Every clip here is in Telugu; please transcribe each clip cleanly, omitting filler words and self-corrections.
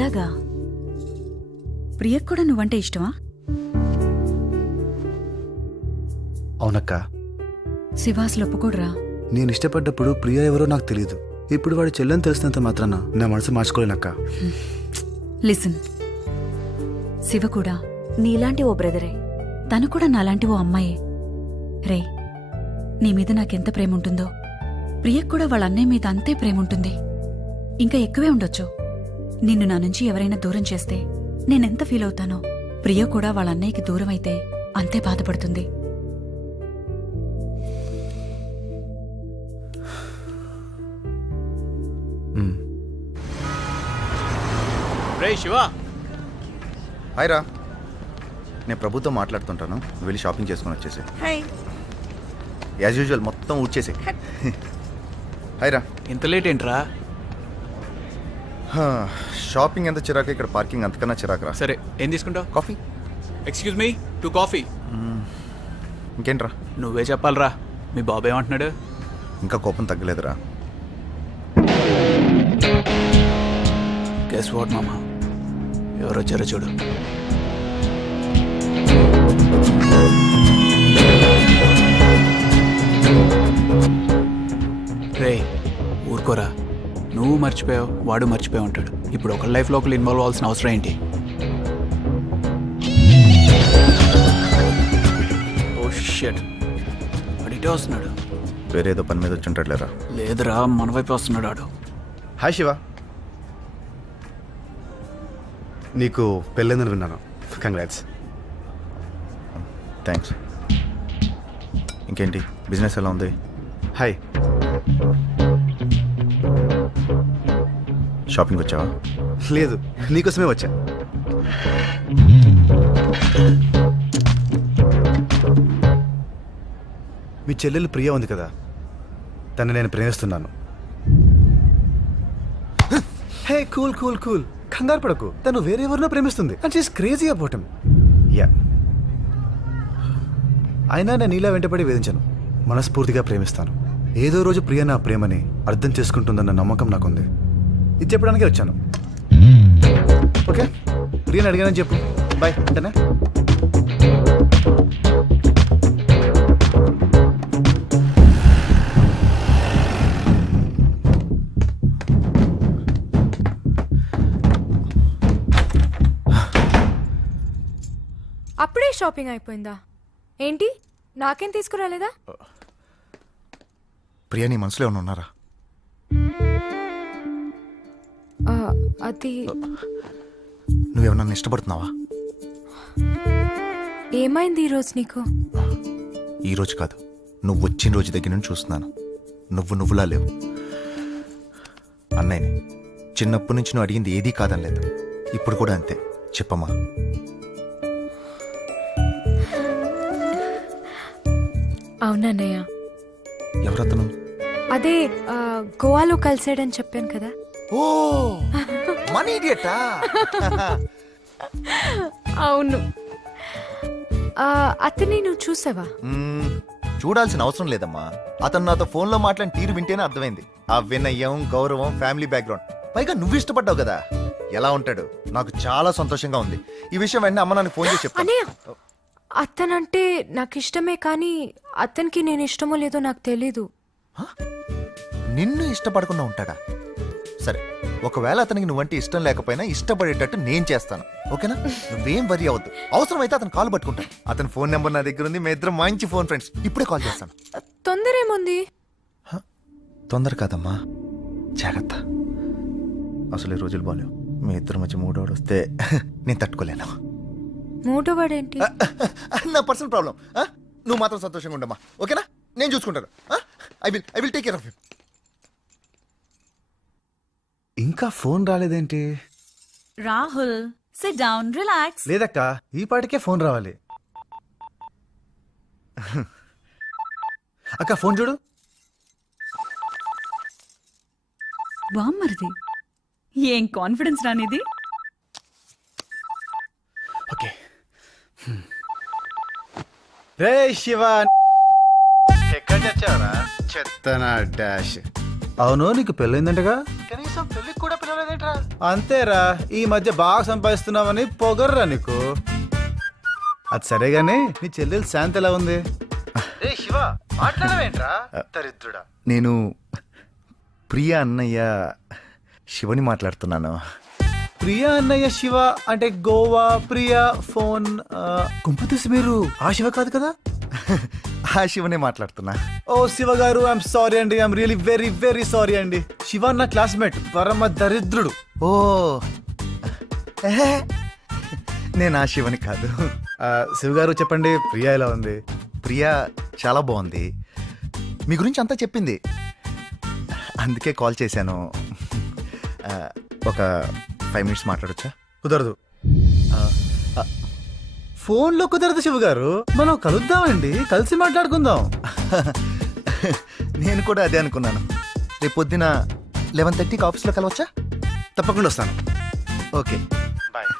అలాగా? ప్రియకు కూడా నువ్వంటే ఇష్టమా? అవునక్క. శివాసులు ఒప్పుకోడ్రా. నేను ఇష్టపడ్డప్పుడు ప్రియ ఎవరో నాకు తెలియదు. ఇప్పుడు వాడి చెల్లెని తెలిసినంత మాత్రాన నా మనసు మార్చుకోలేనక్క. లిసన్, శివ కూడా నీలాంటి ఓ బ్రదరే, తను కూడా నాలాంటి ఓ అమ్మాయే. రే, నీ మీద నాకెంత ప్రేముంటుందో ప్రియకు కూడా వాళ్ళ అన్నయ్య మీద అంతే ప్రేముంటుంది. ఇంకా ఎక్కువే ఉండొచ్చు. నిన్ను నా నుంచి ఎవరైనా దూరం చేస్తే నేనెంత ఫీల్ అవుతానో, ప్రియ కూడా వాళ్ళ అన్నయ్యకి దూరం అయితే అంతే బాధపడుతుంది. రే శివ. హాయ్ రా, నేను ప్రభుతో మాట్లాడుతుంటాను. వెళ్ళి షాపింగ్ చేసుకుని వచ్చేసి యాజ్ యూజువల్ మొత్తం ఊడ్చేసి. హాయ్ రా. ఇంత లేట్ ఏంట్రా? షాపింగ్ ఎంత చిరాకు, ఇక్కడ పార్కింగ్ అంతకన్నా చిరాకు రా. సరే, ఏం తీసుకుంటావు? కాఫీ. Excuse me, 2 coffee. ఇంకేంట్రా? నువ్వే చెప్పాలరా. మీ బాబు ఏమంటున్నాడు? ఇంకా కోపం తగ్గలేదురా. గెస్ వాట్ మామా, ఎవరు వచ్చారో చూడు. రే, ఊరుకోరా. నువ్వు మర్చిపోయావు, వాడు మర్చిపోయి ఉంటాడు. ఇప్పుడు ఒకళ్ళ లైఫ్లో ఒకళ్ళు ఇన్వాల్వ్ అవ్వాల్సిన అవసరం ఏంటి? ఓ షిట్, అడిటే వస్తున్నాడు. వేరేదో పని మీద వచ్చి ఉంటాడులేరా. లేదురా, మన వైపు వస్తున్నాడు ఆడు. హాయ్ శివ, నీకు పెళ్ళైందని విన్నాను. కంగ్రాట్స్. థ్యాంక్స్. ఇంకేంటి, బిజినెస్ ఎలా ఉంది? హాయ్. షాపింగ్ వచ్చావా? లేదు, నీకోసమే వచ్చా. మీ చెల్లెలు ప్రియ ఉంది కదా, తను నేను ప్రేమిస్తున్నాను. హే, కూల్ కూల్ కూల్, కంగారు పడకు. తను వేరెవరినో ప్రేమిస్తుంది. And she's crazy about him. Yeah, అయినా నేను ఇలా వెంటపడి వేధించను. మనస్ఫూర్తిగా ప్రేమిస్తాను. ఏదో రోజు ప్రియ నా ప్రేమని అర్థం చేసుకుంటుందన్న నమ్మకం నాకుంది. ఇది చెప్పడానికే వచ్చాను. ఓకే, ప్రియని అడిగానని చెప్పు. బాయ్, అంటేనా? అప్పుడే షాపింగ్ అయిపోయిందా ఏంటి? నాకేం తీసుకురాలేదా? ప్రియా, నీ మనసులో ఏమైనా ఉన్నారా? అది నువ్వేమన్నా నన్ను ఇష్టపడుతున్నావా? ఏమైంది ఈరోజు నీకు? ఈ రోజు కాదు, నువ్వు వచ్చిన రోజు దగ్గర నుంచి చూస్తున్నాను. నువ్వులా లేవు. అన్నయ్యని చిన్నప్పటి నుంచి నువ్వు అడిగింది ఏదీ కాదనలేదు. ఇప్పుడు కూడా అంతే. చెప్పమ్మా. అవునన్నయ్య. ఎవరతను? అదే గోవాలో కలిసాడని చెప్పాను కదా. ఓ, మనీ ఇడియటా? అవును. అతన్ని నువ్వు చూసావా? చూడాల్సిన అవసరం లేదమ్మా. అతను నాతో ఫోన్లో మాట్లాడిన తీరు వింటేనే అర్థమైంది. ఆ వినయం, గౌరవం, ఫ్యామిలీ బ్యాక్గ్రౌండ్, పైగా నువ్వు ఇష్టపడ్డావు కదా. ఎలా ఉంటాడు? నాకు చాలా సంతోషంగా ఉంది. ఈ విషయం వెంటనే అమ్మ నాన్నకి ఫోన్ చేసి చెప్తాను. అన్నయ్య, అతనంటే నాకు ఇష్టమే, కానీ అతనికి నేను ఇష్టమో లేదో నాకు తెలీదు. నిన్ను ఇష్టపడకుండా ఉంటాడా? సరే, ఒకవేళ అతనికి నువ్వంటే ఇష్టం లేకపోయినా ఇష్టపడేటట్టు నేను చేస్తాను. ఓకేనా? నువ్వేం వరి అవ్వద్దు. అవసరమైతే అతను కాల్ పట్టుకుంటాను. అతని ఫోన్ నెంబర్ నా దగ్గర ఉంది. మీ ఇద్దరం మంచి ఫోన్ ఫ్రెండ్స్. ఇప్పుడే కాల్ చేస్తాను. తొందర ఏముంది? తొందర కాదమ్మా, జాగ్రత్త. అసలు ఈ రోజులు బాలేవు. మీ ఇద్దరు మధ్య మూడోడు వస్తే నేను తట్టుకోలేను. మూడోవాడేంటి? నా పర్సనల్ ప్రాబ్లం. నువ్వు మాత్రం సంతోషంగా ఉండమ్మా. ఓకేనా? నేను చూసుకుంటాను. I will take care of you. ఇంకా ఫోన్ రాలేదేంటి? Rahul, sit down, relax. లేదక్క, ఈ పాటికే ఫోన్ రావాలి. అక్క, ఫోన్ చూడు. బామ్మరిది, ఏం కాన్ఫిడెన్స్ రానిది. ఓకే. రే శివ, ఎక్కడ చచ్చావరా? చెత్తనా డాష్. అవును నీకు పెళ్ళైందంటగా కనీసం పెళ్ళికి కూడా పిల్లలేదేంట్రా? అంతేరా, ఈ మధ్య బాగా సంపాదిస్తున్నావని పొగర్రా నీకు. అది సరేగానే నీ చెల్లెలు శాంతి ఎలా ఉంది? శివ మాట్లాడవేంట్రా దరిద్రుడా. నేను ప్రియా అన్నయ్య శివని మాట్లాడుతున్నాను. ప్రియా అన్నయ్య శివ అంటే గోవా ప్రియా ఫోన్ కుంపతీసి మీరు ఆ శివ కాదు కదా? ఆ శివనే మాట్లాడుతున్నా. ఓ శివ గారు, ఐఎమ్ సారీ అండి, I'm really very very sorry అండి. శివ నా క్లాస్మేట్, పరమ దరిద్రుడు. ఓ ఎహే, నేను ఆ శివని కాదు. శివ గారు చెప్పండి, ప్రియా ఎలా ఉంది? ప్రియా చాలా బాగుంది, మీ గురించి అంతా చెప్పింది, అందుకే కాల్ చేశాను. ఒక 5 minutes మాట్లాడొచ్చా? కుదరదు. ఫోన్లో కుదరదు శివ గారు, మనం కలుద్దామండి, కలిసి మాట్లాడుకుందాం. నేను కూడా అదే అనుకున్నాను. రేపు పొద్దున 11:30కి ఆఫీస్లో కలవచ్చా? తప్పకుండా వస్తాను. Okay bye.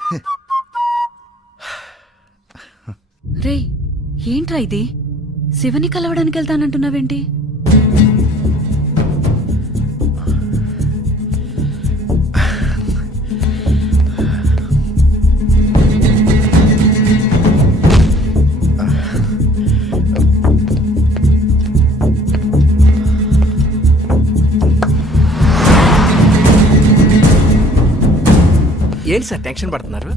రే ఏంట్రా ఇది? శివని కలవడానికి వెళ్తానంటున్నావేంటి? ఏంటి సార్ టెన్షన్ పడుతున్నారు?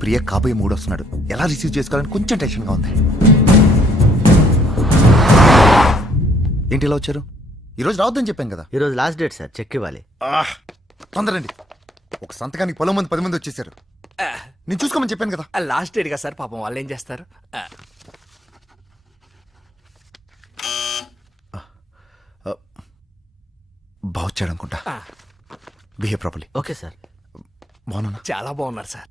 ప్రియ కాబోయే మూడు వస్తున్నాడు, ఎలా రిసీవ్ చేసుకోవాలని కొంచెం టెన్షన్గా ఉంది. ఏంటి ఇలా వచ్చారు? ఈరోజు రావద్దని చెప్పాను కదా. ఈరోజు లాస్ట్ డేట్ సార్, చెక్ ఇవ్వాలి. తొందరండి, ఒక సంతకానికి 10 మంది వచ్చేసారు. నేను చూసుకోమని చెప్పాను కదా. లాస్ట్ డేట్ కదా సార్, పాపం వాళ్ళు ఏం చేస్తారు? బాగొచ్చాడు అనుకుంటా. Behave properly. Okay sir. బాగున్నా? చాలా బాగున్నారు సార్.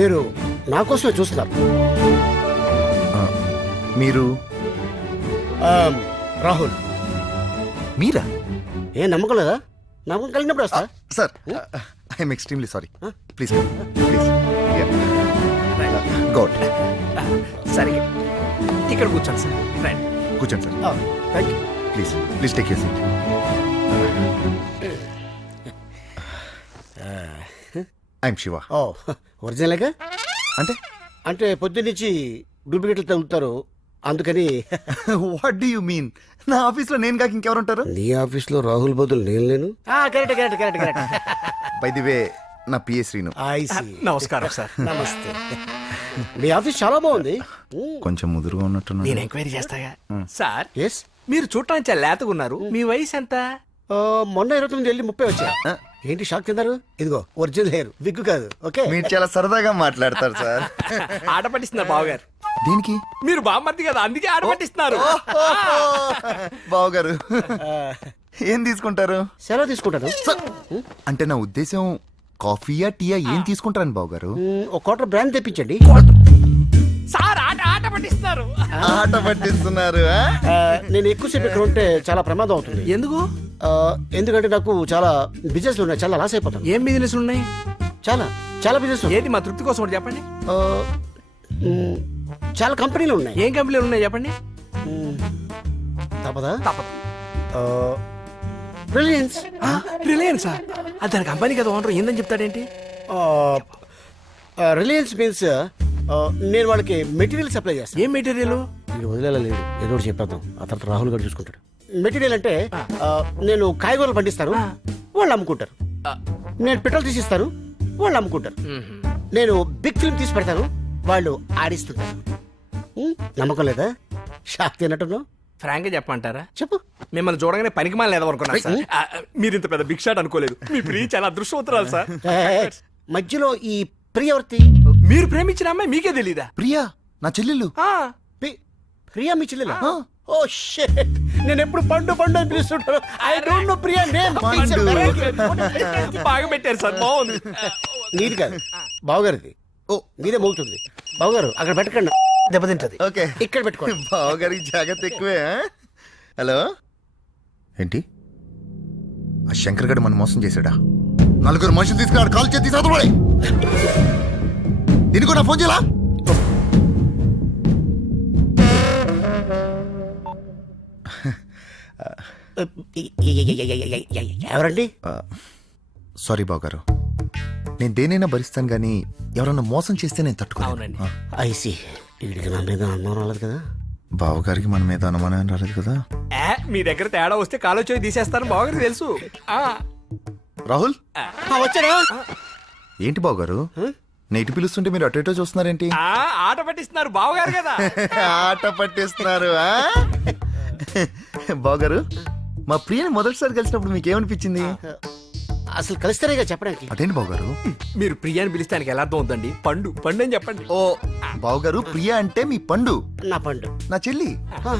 మీరు నా కోసమే చూస్తున్నారు. మీరు రాహుల్, మీరా? ఏం నమ్మకం లేదా? నమ్మకం కలిగినప్పుడు వస్తా. Sir I'm extremely sorry. Please please గోడ్. సరే ఇక్కడ కూర్చోండి సార్. రండి కూర్చోండి sir. Thank you. Please please take your seat. I'm Shiva. ఓ ఒరిజినల్గా? అంటే అంటే పొద్దున్నుంచి డూప్లికేట్లు తగులుతారు అందుకని. What do you mean? నా ఆఫీస్లో నేను కాక ఇంకెవరుంటారు? నీ ఆఫీస్లో రాహుల్ బదులు నేను లేను. Correct correct correct correct. By the way నా పిఏ శ్రీను. నమస్కారం సార్. నమస్తే. మీ ఆఫీస్ చాలా బాగుంది. కొంచెం ముదురుగా ఉన్నట్టున్నా. నేను ఎంక్వైరీ చేస్తాగా. సార్ ఎస్, మీరు చూడటానికి చాలా లేతగా ఉన్నారు. మీ వయసు ఎంత? మొన్న 29 వెళ్ళి 30 వచ్చా. ఏంటి షాక్ తిన్నారు? ఇదిగో ఒరిజినల్ హెయిర్, విగ్గు కాదు. ఓకే, మీరు చాలా సరదాగా మాట్లాడతారు సార్. ఆట పట్టిస్తున్నారు బావగారు. దేనికి? మీరు బామ్మర్ది కదా, అందుకే ఆట పట్టిస్తున్నారు. బావగారు ఏం తీసుకుంటారు? సెలవు తీసుకుంటాను. అంటే నా ఉద్దేశం కాఫీయా టీయా ఏం తీసుకుంటారని బావగారు? ఒక క్వార్టర్ బ్రాండ్ తెప్పించండి. సార్ ఆట పట్టిస్తున్నారు. ఆట పట్టిస్తున్నారు. నేను ఎక్కువసేపు ఇక్కడ ఉంటే చాలా ప్రమాదం అవుతుంది. ఎందుకు? ఎందుకంటే నాకు చాలా బిజినెస్ ఉన్నాయి, చాలా లాస్ అయిపోతాను. ఏం బిజినెస్ ఉన్నాయి? చాలా చాలా బిజినెస్. ఏది మా తృప్తి కోసం ఒకటి చెప్పండి. చాలా కంపెనీలు ఉన్నాయి. ఏం కంపెనీలు ఉన్నాయి చెప్పండి. తప్పదా? తప్పదు. రిలయన్స్. రిలయన్స్ అది దాని కంపెనీ కదా ఓనర్, ఏందని చెప్తాడేంటి? రిలయన్స్ మీన్స్ నేను వాళ్ళకి మెటీరియల్ సప్లై చేస్తాను. ఏం మెటీరియల్? మీరు వదిలేలేదు, ఏదో ఒకటి చెప్పేద్దాం, ఆ తర్వాత రాహుల్ గారు చూసుకుంటాడు. మెటీరియల్ అంటే నేను కాయగూరలు పండిస్తాను, వాళ్ళు అమ్ముకుంటారు. నేను పెట్రోల్ తీసిస్తాను, వాళ్ళు అమ్ముకుంటారు. నేను బిగ్ ఫిల్మ్ తీసి పెడతాను, వాళ్ళు ఆడిస్తుంటారు. నమ్మకం లేదా? షాక్ తిన్నట్టున్నావు. ఫ్రాంక్ గా చెప్పమంటారా? చెప్పు. మిమ్మల్ని చూడగానే పనికి మాల అనుకున్నా సార్. మీరు ఇంత పెద్ద బిగ్ షాట్ అనుకోలేదు. మీ ప్రియ చాలా అదృష్టవంతురాలు సార్. మధ్యలో ఈ ప్రియవర్తి. మీరు ప్రేమించిన అమ్మాయి మీకే తెలీదా? ప్రియా నా చెల్లెలు. ప్రియా మీ చెల్లెలా? ఓ షిట్, నేను ఎప్పుడు పండు పండు అని పిలుస్తుంటాను. I don't know Priya name. బాగా పెట్టారు సార్, బాగుంది. నీది కాదు, బావగారిది. ఓ మీదే మోగుతుంది. బావగారు అక్కడ పెట్టకండి, దెబ్బతింటది. ఓకే, ఇక్కడ పెట్టుకోండి. బావగారికి జాగ్రత్త ఎక్కువే. హలో, ఏంటి ఆ శంకర్ గడు మనం మోసం చేశాడా? నలుగురు మనుషులు తీసుకున్నాడు కాల్ చేసి తీసుకురావాలి. దీనికి కూడా ఫోన్ చేయాలా? ఎవరండి? సారీ బాబు గారు, నేను దేనైనా భరిస్తాను కానీ ఎవరన్నా మోసం చేస్తే నేను అవునండి. తట్టుకోను. ఐసి వీడికి నా మీద అనుమానం రాలేదు కదా? బావగారికి మన మీద అనుమానం రాలేదు కదా? మీ దగ్గర తేడా వస్తే కాలో చేయి తీసేస్తాను బావగారికి తెలుసు. రాహుల్ వచ్చాడా? ఏంటి బావగారు నేటి పిలుస్తుంటే మీరు అటు ఇటో చూస్తున్నారేంటి? ఆట పట్టిస్తున్నారు బావగారు కదా. ఆట పట్టిస్తున్నారు. బావగారు మా ప్రియని మొదటిసారి కలిసినప్పుడు మీకు ఏమనిపించింది? అసలు కలిస్తారేగా చెప్పడానికి. అదేంటి బావగారు? మీరు ప్రియాని పిలిస్తానికి ఎలా అర్థం అవుతుందండి? పండు పండు అని చెప్పండి. ఓ బావగారు ప్రియ అంటే మీ పండు, నా పండు. నా చెల్లి. ఆహా.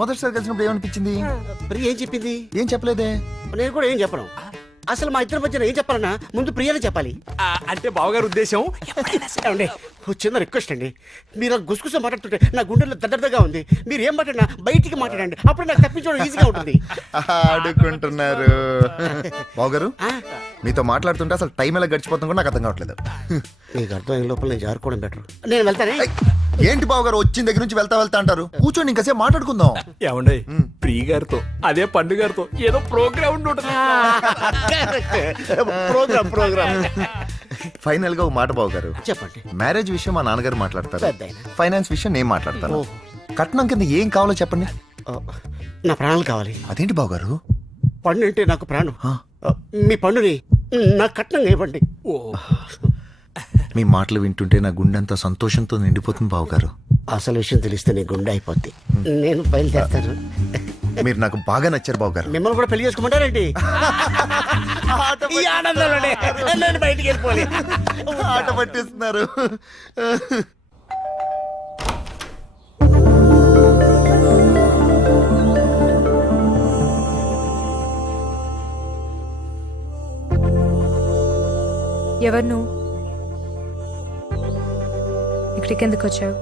మొదటిసారి కలిసినప్పుడు ఏమనిపించింది? ప్రియ ఏం చెప్పింది? ఏం చెప్పలేదే. నేను కూడా ఏం చెప్పను. అసలు మా ఇద్దరి మధ్యన ఏం చెప్పాలన్నా ముందు ప్రియనే చెప్పాలి. అంటే బావగారు ఉద్దేశం ఏమండి, ఓ చిన్న రిక్వెస్ట్ అండి. మీరు గుసగుస మాట్లాడుతుంటే నా గుండెల్లో దద్దగా ఉంది. మీరు ఏం మాట్లాడినా బయటికి మాట్లాడండి, అప్పుడు నాకు తప్పించడం ఈజీగా ఉంటుంది. ఆడుకుంటున్నారు. బావగారు ఆ? మీతో మాట్లాడుతుంటే అసలు టైం ఎలా గడిచిపోతుంది కూడా నాకు అర్థం కావట్లేదు. నీకు అర్థం అయిన లోపల నేను జారుకోవడం బెటర్. నేను వెళ్తానే. ఏంటి బావగారు వచ్చిన దగ్గర నుంచి వెళ్తా వెళ్తా అంటారు? కూర్చోండి ఇంకాసేపు మాట్లాడుకుందాం. ఏమండి ప్రియ గారితో అదే పండు గారితో ఏదో ప్రోగ్రామ్ ఉండి ఉంటుంది. ప్రోగ్రామ్ ఫైనల్ గా ఒక మాట బావగారు, చెప్పండి. మ్యారేజ్ విషయం మా నాన్నగారు మాట్లాడతారు, పెద్దాయన. ఫైనాన్స్ విషయం నేను మాట్లాడతాను. ఓహో. కట్నం కింద ఏం కావాలో చెప్పండి. నా ప్రాణాలు కావాలి. అదేంటి బావగారు? పండు అంటే నాకు ప్రాణం. ఆ? మీ పండుని నా కట్నంగా ఇవ్వండి. ఓ మీ మాటలు వింటుంటే నా గుండె అంతా సంతోషంతో నిండిపోతుంది బావగారు. అసలు విషయం తెలిస్తే నీ గుండె అయిపోద్ది. నేను బయలుదేరుతాను. మీరు నాకు బాగా నచ్చారు బావగారు. మిమ్మల్ని కూడా పెళ్లి చేసుకోమంటారేంటి? ఈ ఆనందంలోనే నేను బయటికి వెళ్ళిపోవాలి. ఆట పట్టిస్తున్నారు. ఎవరు నువ్వు? ఇక్కడికి ఎందుకు వచ్చావు?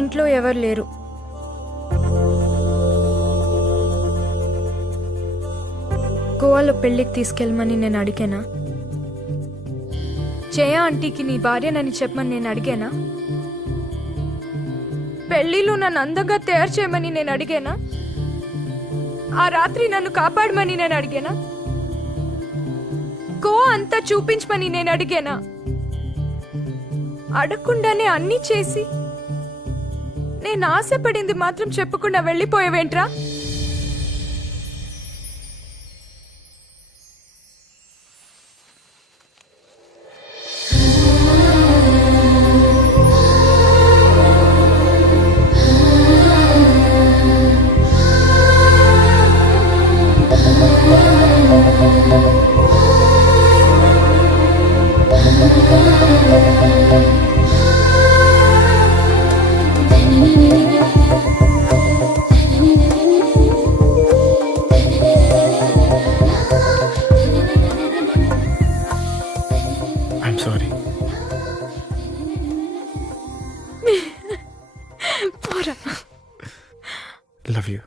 ఇంట్లో ఎవరు లేరు. గోవాలో పెళ్ళికి తీసుకెళ్ళమని నేను అడిగానా? జయ ఆంటీకి నీ భార్యనని చెప్పమని నేను అడిగానా? పెళ్లిలో నన్ను అందంగా తయారు చేయమని నేను అడిగానా? ఆ రాత్రి నన్ను కాపాడమని నేను అడిగానా? గోవా అంతా చూపించమని నేను అడిగానా? అడగకుండానే అన్నీ చేసి నేను ఆశపడింది మాత్రం చెప్పకుండా వెళ్ళిపోయేవేంట్రా? I'm sorry. పోరా. Love you.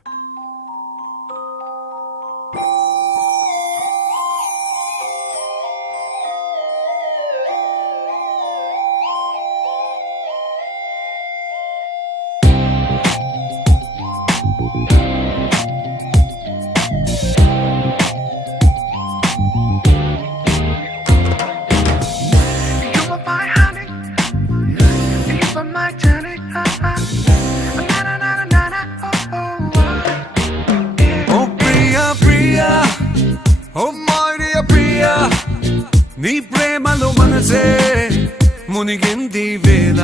Oh Priya, Priya, oh my dear Priya, నీ ప్రేమలో మనసే మునిగింది వేళ.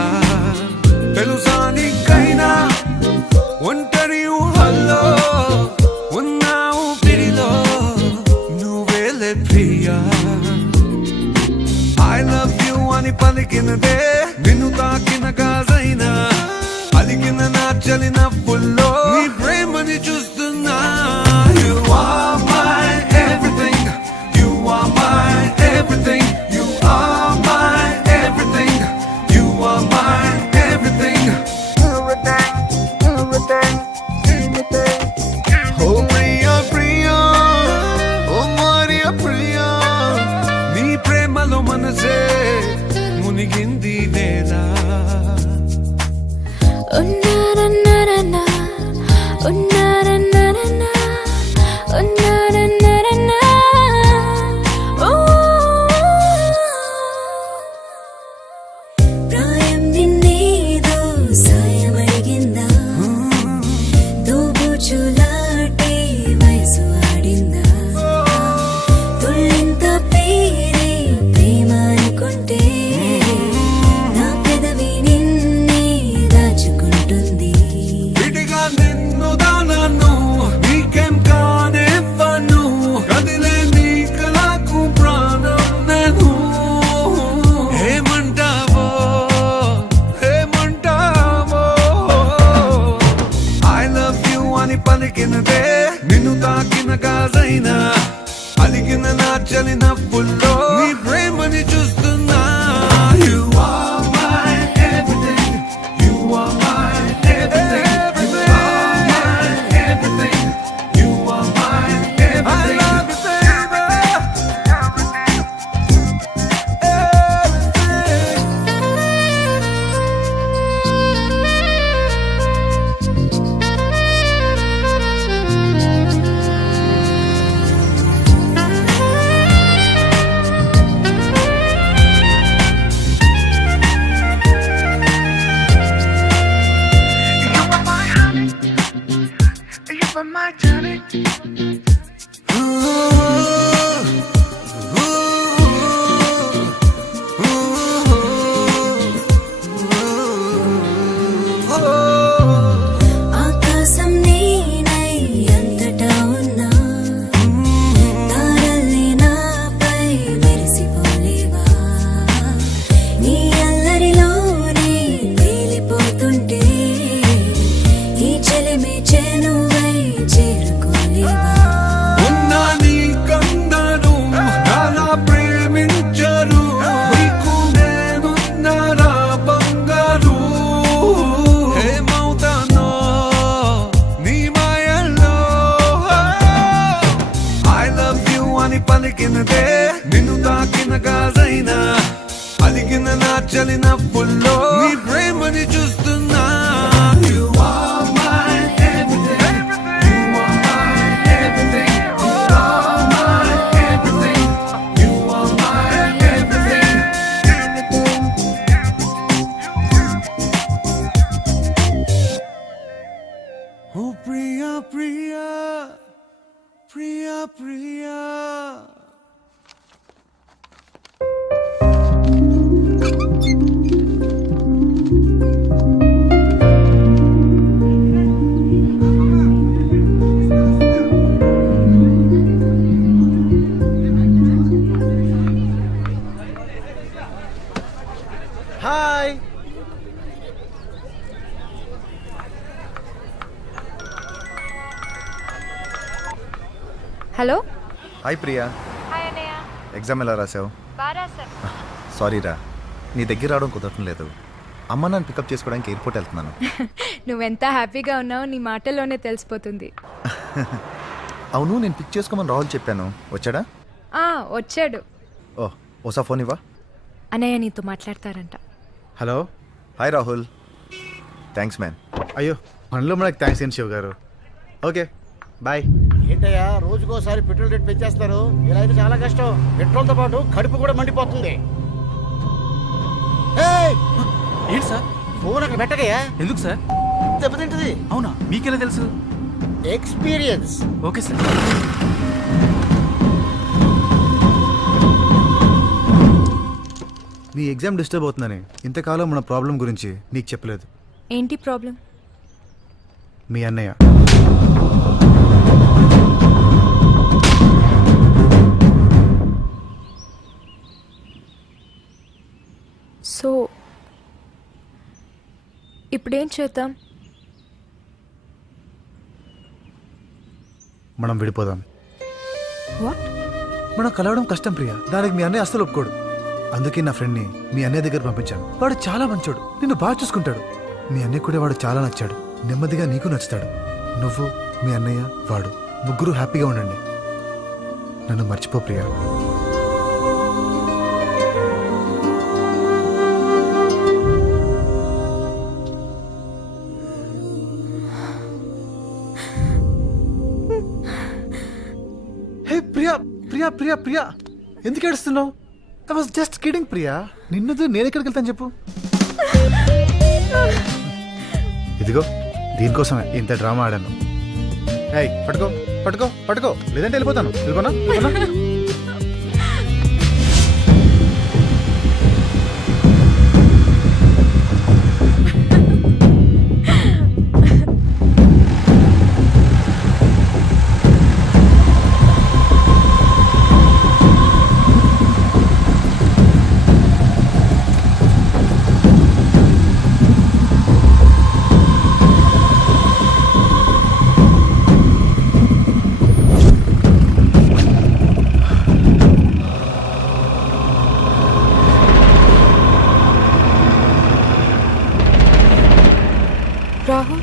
తెలుసా నీకైనా ఒంటరి ఊహల్లో ఉన్నావు పిడిలో నువ్వేలే ప్రియా. I love you అని పలికినదే నిన్ను తాకిన గాజైనా అలిగిన నా చలి నవ్వుల్లో నీ ప్రేమని చూస్తున్నా. You are my everything, you are my everything, you are my everything, you are my everything. Everything, everything, everything. ప్రాయం నిన్నేదో సాయమడిగిందా దోబూచులాటే వయసు ఆడిందా తుళ్ళింత పేరే ప్రేమ అనుకుంటే నా పెదవి నిన్నే దాచుకుంటుంది విడిగా నిన్ను దానను నీకేం కానివ్వను కదిలే నీ కళకు ప్రాణం నేను ఏమంటావో ఐ లవ్ యు అని పలికినదే నిన్ను తాకిన గాజైనా అలిగిన నా చలి నవ్వుల్లో నీ ప్రేమని చూస్తున్నా You are my everything. You are my everything. You are my everything. You are my everything. I love you, baby. Everything. You are my honey. You are my darling. ఆకాశం నేనై అంతటా ఉన్నా తారల్ని నాపై మెరిసిపోలేవా నీ అల్లరిలోనే తేలిపోతుంటే ఈ చెలిమే చేనువై చేరుకోలేవా ఉన్నా నీ కందను నాలా ప్రేమించరు నీకు నేనున్నారా బంగారు ఏమవుతానో నీ మాయల్లో ఐ లవ్ యు అని పలికినదే నిన్ను తాకిన గాజైనా అలిగిన నా చలి నవ్వుల్లో నీ ప్రేమని చూస్తున్నా You are my everything. You are my everything. You are my everything. You are my everything. Oh Priya, Priya, Priya, Priya. Hi. Hello hi Priya. Hi అన్నయ్య ఎగ్జామ్ ఎలా రాసావు? బారా సార్ సారీ రా, నీ దగ్గర రావడం కుదరటం లేదు. అమ్మ నన్ను పికప్ చేసుకోవడానికి ఎయిర్పోర్ట్ వెళ్తున్నాను. నువ్వెంత హ్యాపీగా ఉన్నావో నీ మాటల్లోనే తెలిసిపోతుంది. అవును, నేను పిక్ చేసుకోమని రాహుల్ చెప్పాను, వచ్చాడా? వచ్చాడు. ఓ ఓసా ఫోన్ ఇవ్వా. అన్నయ్య నీతో మాట్లాడతారంట. Hello. Hi Rahul. Thanks man. అయ్యో మనలో మనకు థ్యాంక్స్ ఏంటి శివ్ గారు. Okay bye. ఏంటయ్యా రోజుకోసారి పెట్రోల్ రేట్ పెంచేస్తారు, ఇలా అయితే చాలా కష్టం. పెట్రోల్తో పాటు కడుపు కూడా మండిపోతుంది. ఏయ్, ఏంటి సార్? ఫోన్ అక్కడ పెట్టకయ్యా. ఎందుకు సార్? దెబ్బతింటది. అవునా, మీకెలా తెలుసు? ఎక్స్పీరియన్స్. Okay sir. నీ ఎగ్జామ్ డిస్టర్బ్ అవుతుందని ఇంతకాలం మన ప్రాబ్లం గురించి నీకు చెప్పలేదు. ఏంటి ప్రాబ్లం? మీ అన్నయ్య. సో ఇప్పుడేం చేద్దాం? మనం విడిపోదాం. వాట్? మనం కలవడం కష్టం ప్రియా, దానికి మీ అన్నయ్య అస్సలు ఒప్పుకోడు. అందుకే నా ఫ్రెండ్ని మీ అన్నయ్య దగ్గర పంపించాను. వాడు చాలా మంచోడు, నిన్ను బాగా చూసుకుంటాడు. మీ అన్నయ్య కూడా వాడు చాలా నచ్చాడు. నెమ్మదిగా నీకు నచ్చుతాడు. నువ్వు, మీ అన్నయ్య, వాడు ముగ్గురు హ్యాపీగా ఉండండి. నన్ను మర్చిపో ప్రియా. హే ప్రియా ప్రియా ప్రియా ప్రియా ఎందుకు ఏడుస్తున్నావు? I was just kidding Priya. నిన్నదు నేను ఎక్కడికి వెళ్తాను చెప్పు. ఇదిగో దీనికోసమే ఇంత డ్రామా ఆడాను. ఏయ్ పట్టుకో పట్టుకో పట్టుకో, లేదంటే వెళ్ళిపోతాను. వెళ్ళిపోనా వెళ్ళిపోనా? రాహుల్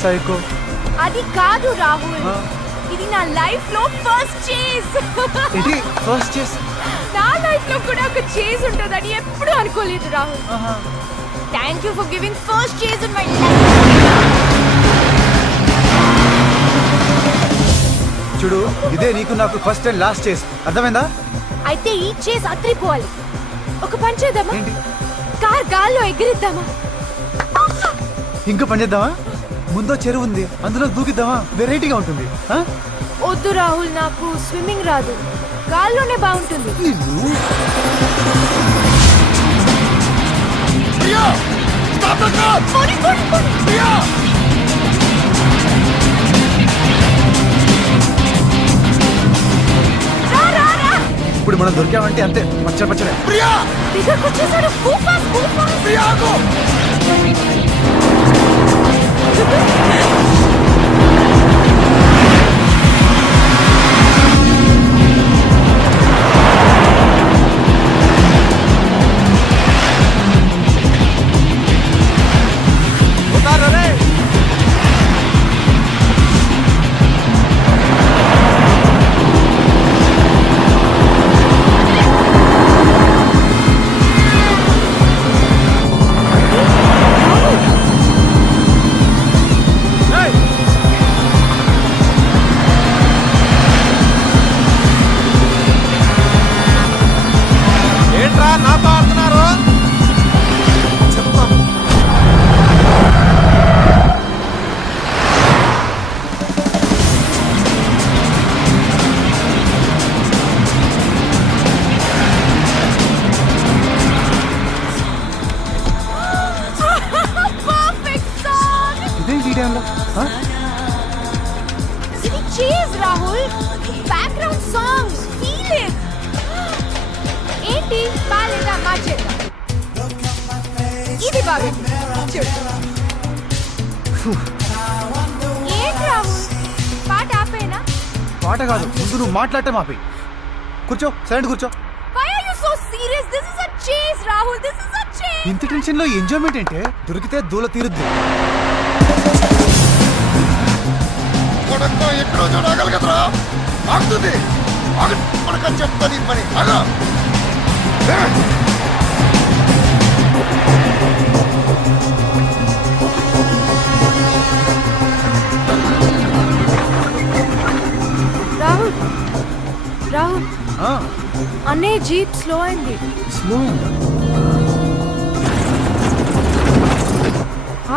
సైకో. అది కాదు రాహుల్, ఇది నా లైఫ్ లో ఫస్ట్ చేజ్. ఇది ఫస్ట్ చేస్. నా లైఫ్ లో కూడా ఒక చేజ్ ఉంటుందని ఎప్పుడూ అనుకోలేదు Rahul. Thank you for giving first chase in my life. చూడు ఇదే నీకు నాకు ఫస్ట్ అండ్ లాస్ట్ చేస్, అర్థమైందా? అయితే ఈ చేజ్ అత్రిపోవాలి. ఒక పని చేద్దామా? ఏంటి? కార్ గాల్లో ఎగిరిద్దామా? ఇంకా పని చేద్దామా? ముందో చెరువు ఉంది, అందులో దూకిద్దామా? వెరైటీగా ఉంటుంది. వద్దు రాహుల్, నాకు స్విమ్మింగ్ రాదు. గాల్లోనే బాగుంటుంది. నిన్ను పోనీ, పోనీ, పోనీ. రా, రా, రా. ఇప్పుడు మనం దొరికామంటే అంతే, పచ్చడి పచ్చడే. దగ్గరకు వచ్చేసాడు. Go fast, go fast. ఏంట్రా నాతో ఆడుతున్నారు? Perfect song. ఇదే ఈ టైంలో ఇది chase Rahul. Background song. Feel it. ఏంటి బాలేదా? మార్చేద్దాం. ఇది బాగుంది. చూడు. ఏంటి రాహుల్, పాట ఆపేనా? పాట కాదు, ముందు నువ్వు మాట్లాడటం ఆపి. కూర్చో, సైలెంట్ కూర్చో. Why are you so serious? This is a chase, Rahul. This is a chase. ఇంత టెన్షన్ లో ఎంజాయ్మెంట్ ఏంటే? దొరికితే దూల తీరుద్ది. ఎక్కడో చూడగలగదరా ఆగుతుంది. మనకని చెప్తా నీ పని. అగా రాహుల్, రాహుల్, ఆ, అన్నయ్య జీప్ స్లో అయింది. స్లో అయిందా?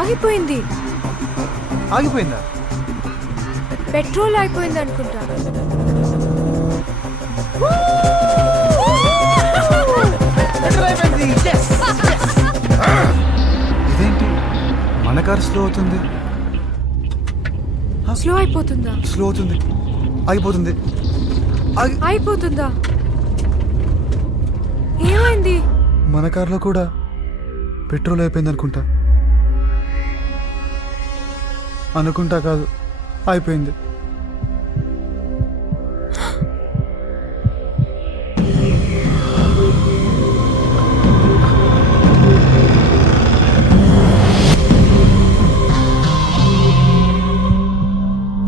ఆగిపోయింది. ఆగిపోయిందా? పెట్రోల్ అయిపోయింది అనుకుంటా. కార్ స్లో అవుతుంది, స్లో అయిపోతుందా? స్లో అవుతుంది, ఆగిపోతుంది. అయిపోతుందా? ఏమైంది? మన కార్లో కూడా పెట్రోల్ అయిపోయింది అనుకుంటా. అనుకుంటా కాదు, అయిపోయింది.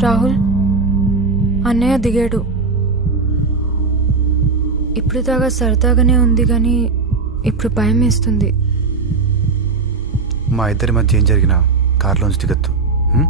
రాహుల్, అన్నయ్య దిగాడు. ఇప్పుడు దాకా సరదాగానే ఉంది కానీ ఇప్పుడు భయం వేస్తుంది. మా ఇద్దరి మధ్య ఏం జరిగినా కార్లోంచి దిగద్దు. హ్మ్?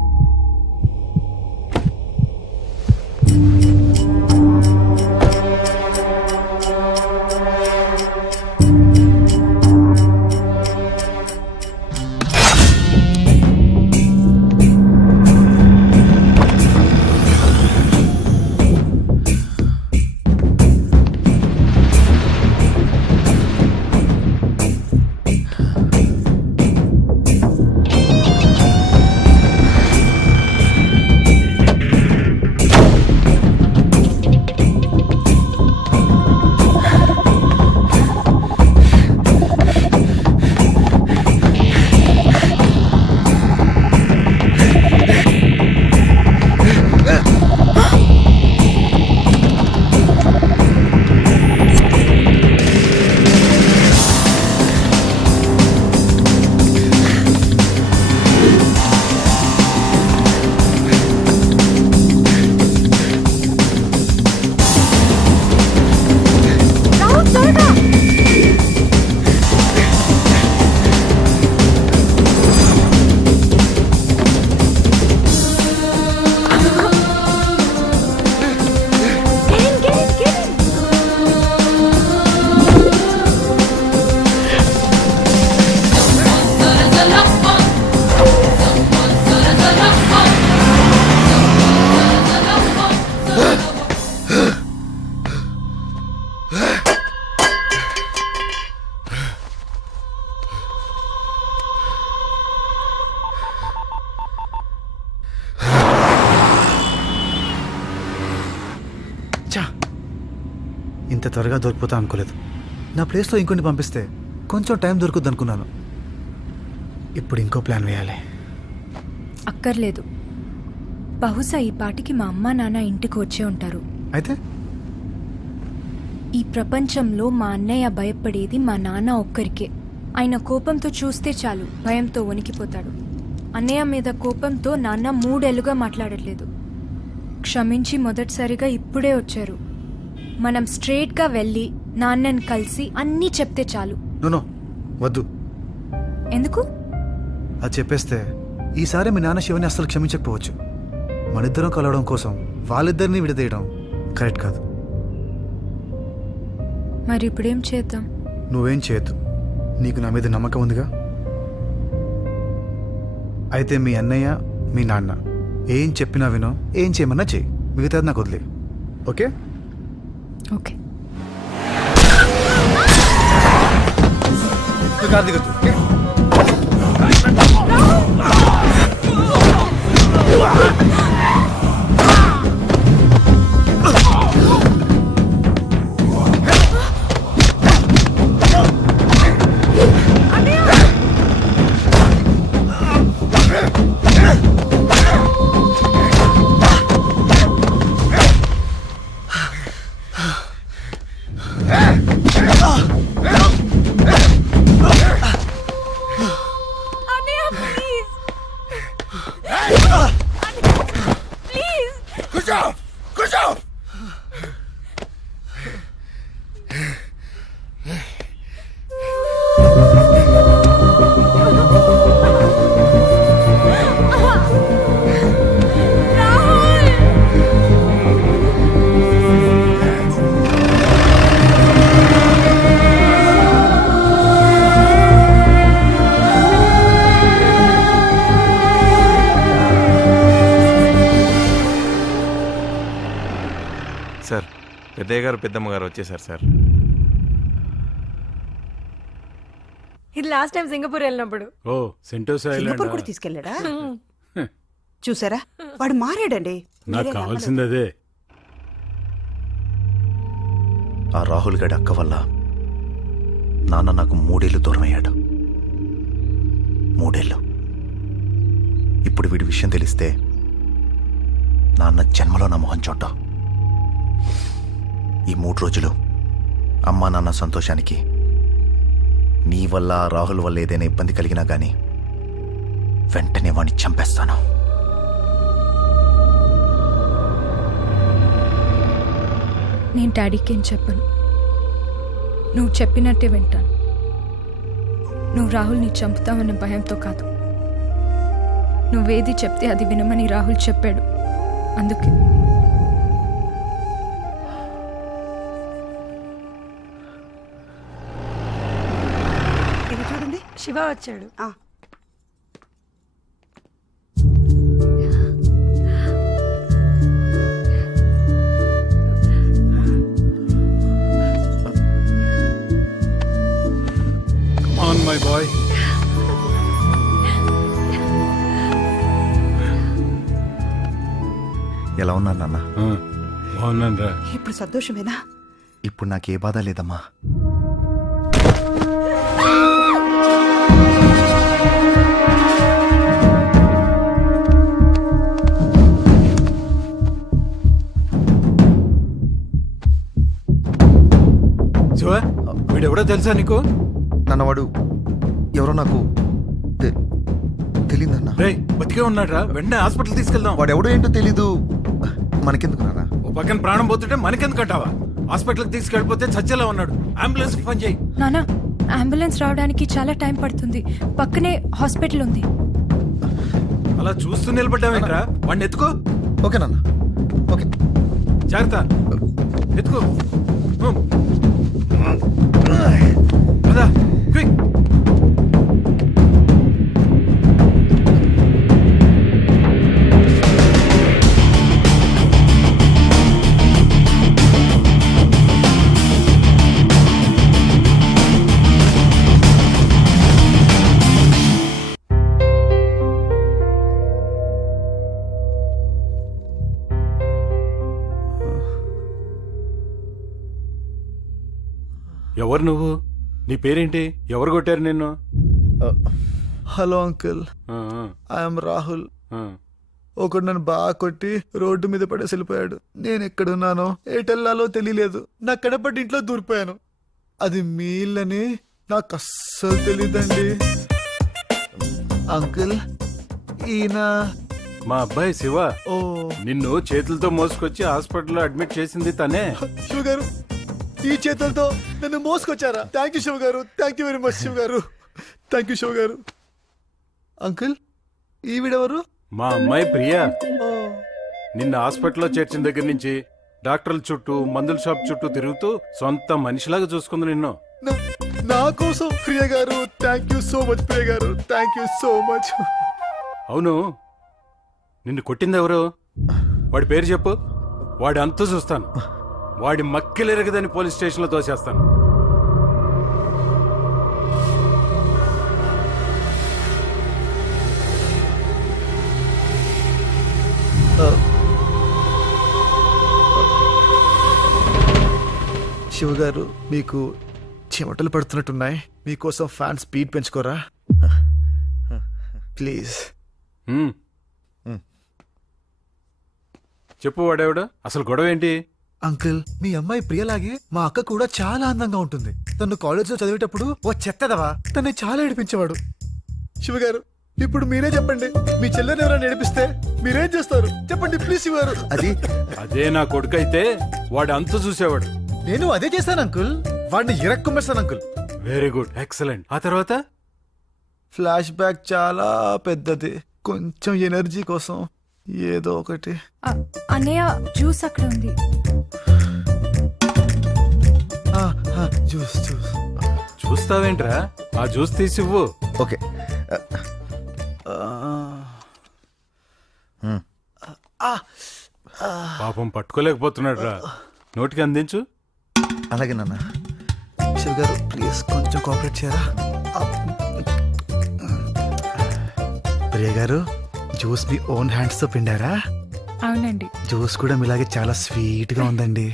ఇంత త్వరగా దొరికిపోతా అనుకోలేదు. నా ప్లేస్లో ఇంకొన్ని పంపిస్తే కొంచెం టైం దొరుకుద్ది అనుకున్నాను. ఇప్పుడు ఇంకో ప్లాన్ వేయాలి. అక్కర్లేదు. బహుశా ఈ పాటికి మా అమ్మ నాన్న ఇంటికి వచ్చే ఉంటారు. అయితే ఈ ప్రపంచంలో మా అన్నయ్య భయపడేది మా నాన్న ఒక్కరికే. ఆయన కోపంతో చూస్తే చాలు భయంతో వణికిపోతాడు. అన్నయ్య మీద కోపంతో నాన్న 3 ఏళ్లుగా మాట్లాడట్లేదు. క్షమించి మొదటిసారిగా ఇప్పుడే వచ్చారు. మనం స్ట్రేట్గా వెళ్ళి నాన్నని కలిసి అన్నీ చెప్తే చాలు. నో వద్దు. ఎందుకు? అది చెప్పేస్తే ఈసారి మీ నాన్న శివని అస్సలు క్షమించకపోవచ్చు. మనిద్దరం కలవడం కోసం వాళ్ళిద్దరినీ విడదీయడం కరెక్ట్ కాదు. మరి ఇప్పుడేం చేద్దాం? నువ్వేం చేయొద్దు. నీకు నా మీద నమ్మకం ఉందిగా. అయితే మీ అన్నయ్య మీ నాన్న ఏం చెప్పినా వినో, ఏం చేయమన్నా చెయ్యి. మిగతాది నాకు వదిలే. ఓకే? ఓకే. కార్ దిగొద్దు. సార్, పెద్దయ్య గారు పెద్దమ్మ గారు వచ్చేసారు సార్. ఇది లాస్ట్ టైం సింగపూర్ వెళ్ళినప్పుడు. ఓ సెంటోసా సింగపూర్ కూడా తీసుకెళ్ళాడా? చూసారా, వాడు మారాడండి. నాకు కావాల్సింది అదే. ఆ రాహుల్ గడి అక్క వల్ల నాన్న నాకు 3 ఏళ్ళు దూరం అయ్యాడు. 3 ఏళ్ళు. ఇప్పుడు వీడి విషయం తెలిస్తే నాన్న జన్మలో నా మొహం చూడ్డా. ఈ 3 రోజులు అమ్మా నాన్న సంతోషానికి నీ వల్ల రాహుల్ వల్ల ఏదైనా ఇబ్బంది కలిగినా గానీ వెంటనే వాడిని చంపేస్తాను. నేను డాడీకి ఏం చెప్పను. నువ్వు చెప్పినట్టే వింటాను. నువ్వు రాహుల్ని చంపుతావన్న భయంతో కాదు. నువ్వేది చెప్తే అది వినమని రాహుల్ చెప్పాడు, అందుకే. ఇది చూడండి, శివ వచ్చాడు. On my boy. ఎలా ఉన్నారు నాన్న? బాగున్నాను రా. ఇప్పుడు సంతోషమేనా? ఇప్పుడు నాకే బాధ లేదమ్మా. శివ, వీడెవడో తెలుసా నీకు? నాన్న వాడు ఎవరో నాకు తెలియదన్నా. రే బతికే ఉన్నాడు రా, వెంటనే హాస్పిటల్ తీసుకెళ్దాం. వాడు ఎవడో ఏంటో తెలీదు. మనకెందుకు నాన్న? ఓ పక్కన ప్రాణం పోతుంటే మనకెందుకు అంటావా? హాస్పిటల్కి తీసుకెళ్ళిపోతే చచ్చేలా ఉన్నాడు. అంబులెన్స్ ఫోన్ చేయి. నానా, అంబులెన్స్ రావడానికి చాలా టైం పడుతుంది. పక్కనే హాస్పిటల్ ఉంది. అలా చూస్తూ నిలబడ్డావేంట్రా? వాడిని ఎత్తుకో. ఓకే నాన్న, ఓకే. జాగ్రత్త, ఎత్తుకో. పద, క్విక్. ఎవరు నువ్వు? నీ పేరేంటి? ఎవరు కొట్టారు నిన్ను? హలో అంకుల్, ఆ, ఐఎమ్ రాహుల్. ఆ. ఒకడు నన్ను బాగా కొట్టి రోడ్డు మీద పడేసి వెళ్ళిపోయాడు. నేను ఎక్కడున్నానో ఎటెల్లాలో తెలియలేదు. నా కడపటి ఇంట్లో దూరిపోయాను. అది మీ ఇల్లని నాకు అస్సలు తెలియదండి. అంకుల్, ఈయన మా అబ్బాయి శివ. ఓ నిన్ను చేతులతో మోసుకొచ్చి హాస్పిటల్లో అడ్మిట్ చేసింది తనే. శివ గారు, ఈ చేతులతో నన్ను మోసుకొచ్చారా? థ్యాంక్ యూ శివ గారు, thank you very much Shiva గారు, థ్యాంక్ యూ శివ గారు. అంకుల్, ఈవిడెవరు? మా అమ్మాయి ప్రియా. ఓ, నిన్న హాస్పిటల్లో చేర్చిన దగ్గర నుంచి డాక్టర్ల చుట్టూ మందుల షాప్ చుట్టూ తిరుగుతూ సొంత మనిషిలాగా చూసుకుంది నిన్ను. నా కోసం ప్రియ గారు, థ్యాంక్ యూ సో మచ్ ప్రియ గారు, థ్యాంక్ యూ సో మచ్. అవును, నిన్ను కొట్టింది ఎవరు? వాడి పేరు చెప్పు. వాడి అంతు చూస్తాను. వాడి మక్కిలెరగదని పోలీస్ స్టేషన్లో తోసేస్తాను. శివ గారు, మీకు చెమటలు పడుతున్నట్టున్నాయి. మీకోసం ఫ్యాన్ స్పీడ్ పెంచుకోరా ప్లీజ్. హ్మ్. చెప్పు, వాడేవాడు? అసలు గొడవ ఏంటి? అంకుల్, మీ అమ్మాయి ప్రియలాగే మా అక్క కూడా చాలా అందంగా ఉంటుంది. తను కాలేజ్ లో చదివేటప్పుడు ఓ చెత్తదవా తన్ని చాలా ఏడిపించేవాడు. శివగారు, ఇప్పుడు మీరే చెప్పండి, మీ చెల్లెని ఎవరైనా ఏడిపిస్తే మీరేం చేస్తారు? చెప్పండి ప్లీజ్ శివగారు. అదే నా కొడుకైతే వాడు అంతు చూసేవాడు. నేను అదే చేశాను అంకుల్, వాడిని ఇరక్కుమ్మేస్తాను అంకుల్. Very good, excellent. ఆ తర్వాత? ఫ్లాష్ బ్యాక్ చాలా పెద్దది. కొంచెం ఎనర్జీ కోసం ఏదో ఒకటి. అన్నయ్య, జ్యూస్ అక్కడ ఉంది. Juice juice. చూస్తావేంట్రా? ఆ జ్యూస్ తీసివ్వు. ఓకే. పాపం పట్టుకోలేకపోతున్నాడు రా. నోటికి అందించు. అలాగే నాన్న. శివ గారు, ప్లీజ్ కొంచెం కోఆపరేట్ చేయరా. ప్రియ గారు జ్యూస్ మీ ఓన్ హ్యాండ్స్ తో పిండారా? అవునండి. జ్యూస్ కూడా మీలాగే చాలా స్వీట్ గా ఉందండి.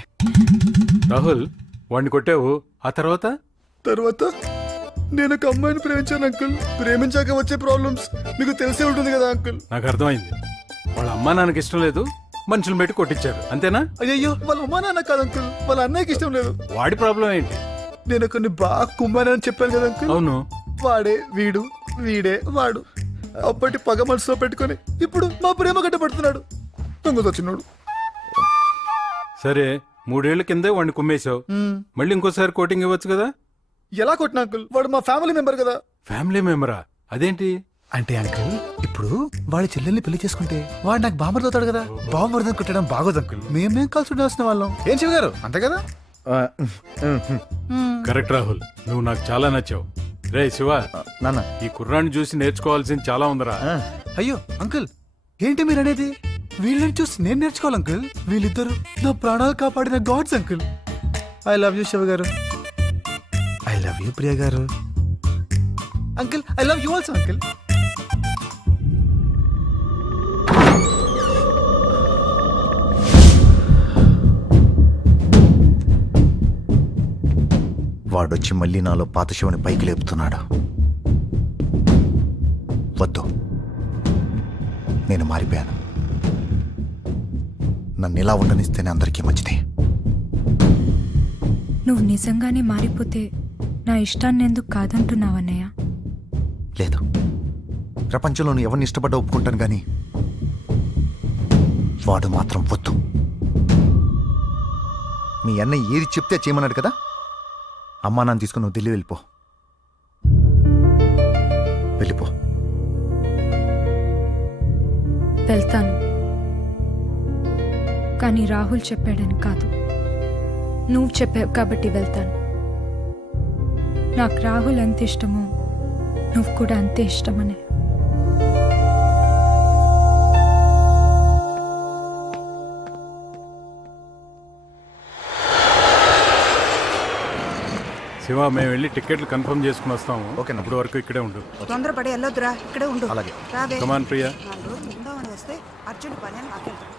రాహుల్ వాడిని కొట్టావు, ఆ తర్వాత తర్వాత నేను ఒక అమ్మాయిని ప్రేమించాను అంకుల్. ప్రేమించాక వచ్చే ప్రాబ్లమ్స్ మీకు తెలిసే ఉంటుంది కదా అంకుల్. నాకు అర్థమైంది. వాళ్ళ అమ్మా నాన్నకి ఇష్టం లేదు, మనుషులు పెట్టి కొట్టించారు, అంతేనా? అయ్యో వాళ్ళ అమ్మా నాన్న కాదు అంకుల్, వాళ్ళ అన్నయ్యకి ఇష్టం లేదు. వాడి ప్రాబ్లం ఏంటి? నేను కొన్ని బాగా కుమ్మానని చెప్పాను కదా అంకుల్. అవును. వాడే వీడు, వీడే వాడు. అప్పటి పగ మనసులో పెట్టుకొని ఇప్పుడు మా ప్రేమ కట్టబడుతున్నాడు. దొంగతో చిన్నోడు. సరే 3 ఏళ్ల కిందే వాడిని కుమ్మేశావు, మళ్ళీ ఇంకోసారి కోటింగ్ ఇవ్వచ్చు కదా? ఎలా కొట్టిన అంకుల్? వాడు మా ఫ్యామిలీ మెంబర్ కదా. ఫ్యామిలీ మెంబరా? అదేంటి? అంటే అంకుల్ ఇప్పుడు వాడి చెల్లెల్ని పెళ్లి చేసుకుంటే వాడు నాకు బాంబర్ అవుతాడు కదా. బాంబర్ కొట్టడం బాగోదు అంకుల్. మేమేం కలిసి ఉండాల్సిన వాళ్ళం. ఏం చెబుగారు అంతే కదా? కరెక్ట్ రాహుల్, నువ్వు నాకు చాలా నచ్చావు. రే శివ, నాన్న. ఈ కుర్రాన్ని చూసి నేర్చుకోవాల్సింది చాలా ఉందిరా. అయ్యో అంకుల్ ఏంటి మీరు అనేది? వీళ్ళని చూసి నేను నేర్చుకోవాలి అంకుల్. వీళ్ళిద్దరు నా ప్రాణాలు కాపాడిన gods uncle. I love you Shiva గారు. ఐ లవ్ యూ ప్రియ గారు. Uncle I love you also uncle. వాడొచ్చి మళ్ళీ నాలో పాత శివుని పైకి లేపుతున్నాడు. వద్దు, నేను మారిపోయాను. నన్ను ఇలా ఉండనిస్తేనే అందరికీ మంచిది. నువ్వు నిజంగానే మారిపోతే నా ఇష్టాన్ని ఎందుకు కాదంటున్నావన్నయ్య? లేదు, ప్రపంచంలో నువ్వు ఎవరిని ఇష్టపడ్డా ఒప్పుకుంటాను కానీ వాడు మాత్రం వద్దు. మీ అన్నయ్య ఏది చెప్తే చేయమన్నాడు కదా. అమ్మా నాన్న తీసుకుని నువ్వు ఢిల్లీ వెళ్ళిపో. వెళ్ళిపో. వెళ్తాను, కానీ రాహుల్ చెప్పాడని కాదు, నువ్వు చెప్పావు కాబట్టి వెళ్తాను. నాకు రాహుల్ ఎంత ఇష్టమో నువ్వు కూడా అంతే ఇష్టమనే. శివ, మేము వెళ్ళి టికెట్లు కన్ఫర్మ్ చేసుకుని వస్తాము. ఓకేనా? అప్పుడు వరకు ఇక్కడే ఉండు. తొందరపడి వెళ్ళొద్దురా, ఇక్కడే ఉండు. అలాగే. రావే. కమాన్ ప్రియా. 4 రోజులు ఉందామని వస్తే అర్జున్ పని అని నాకెళ్తాను.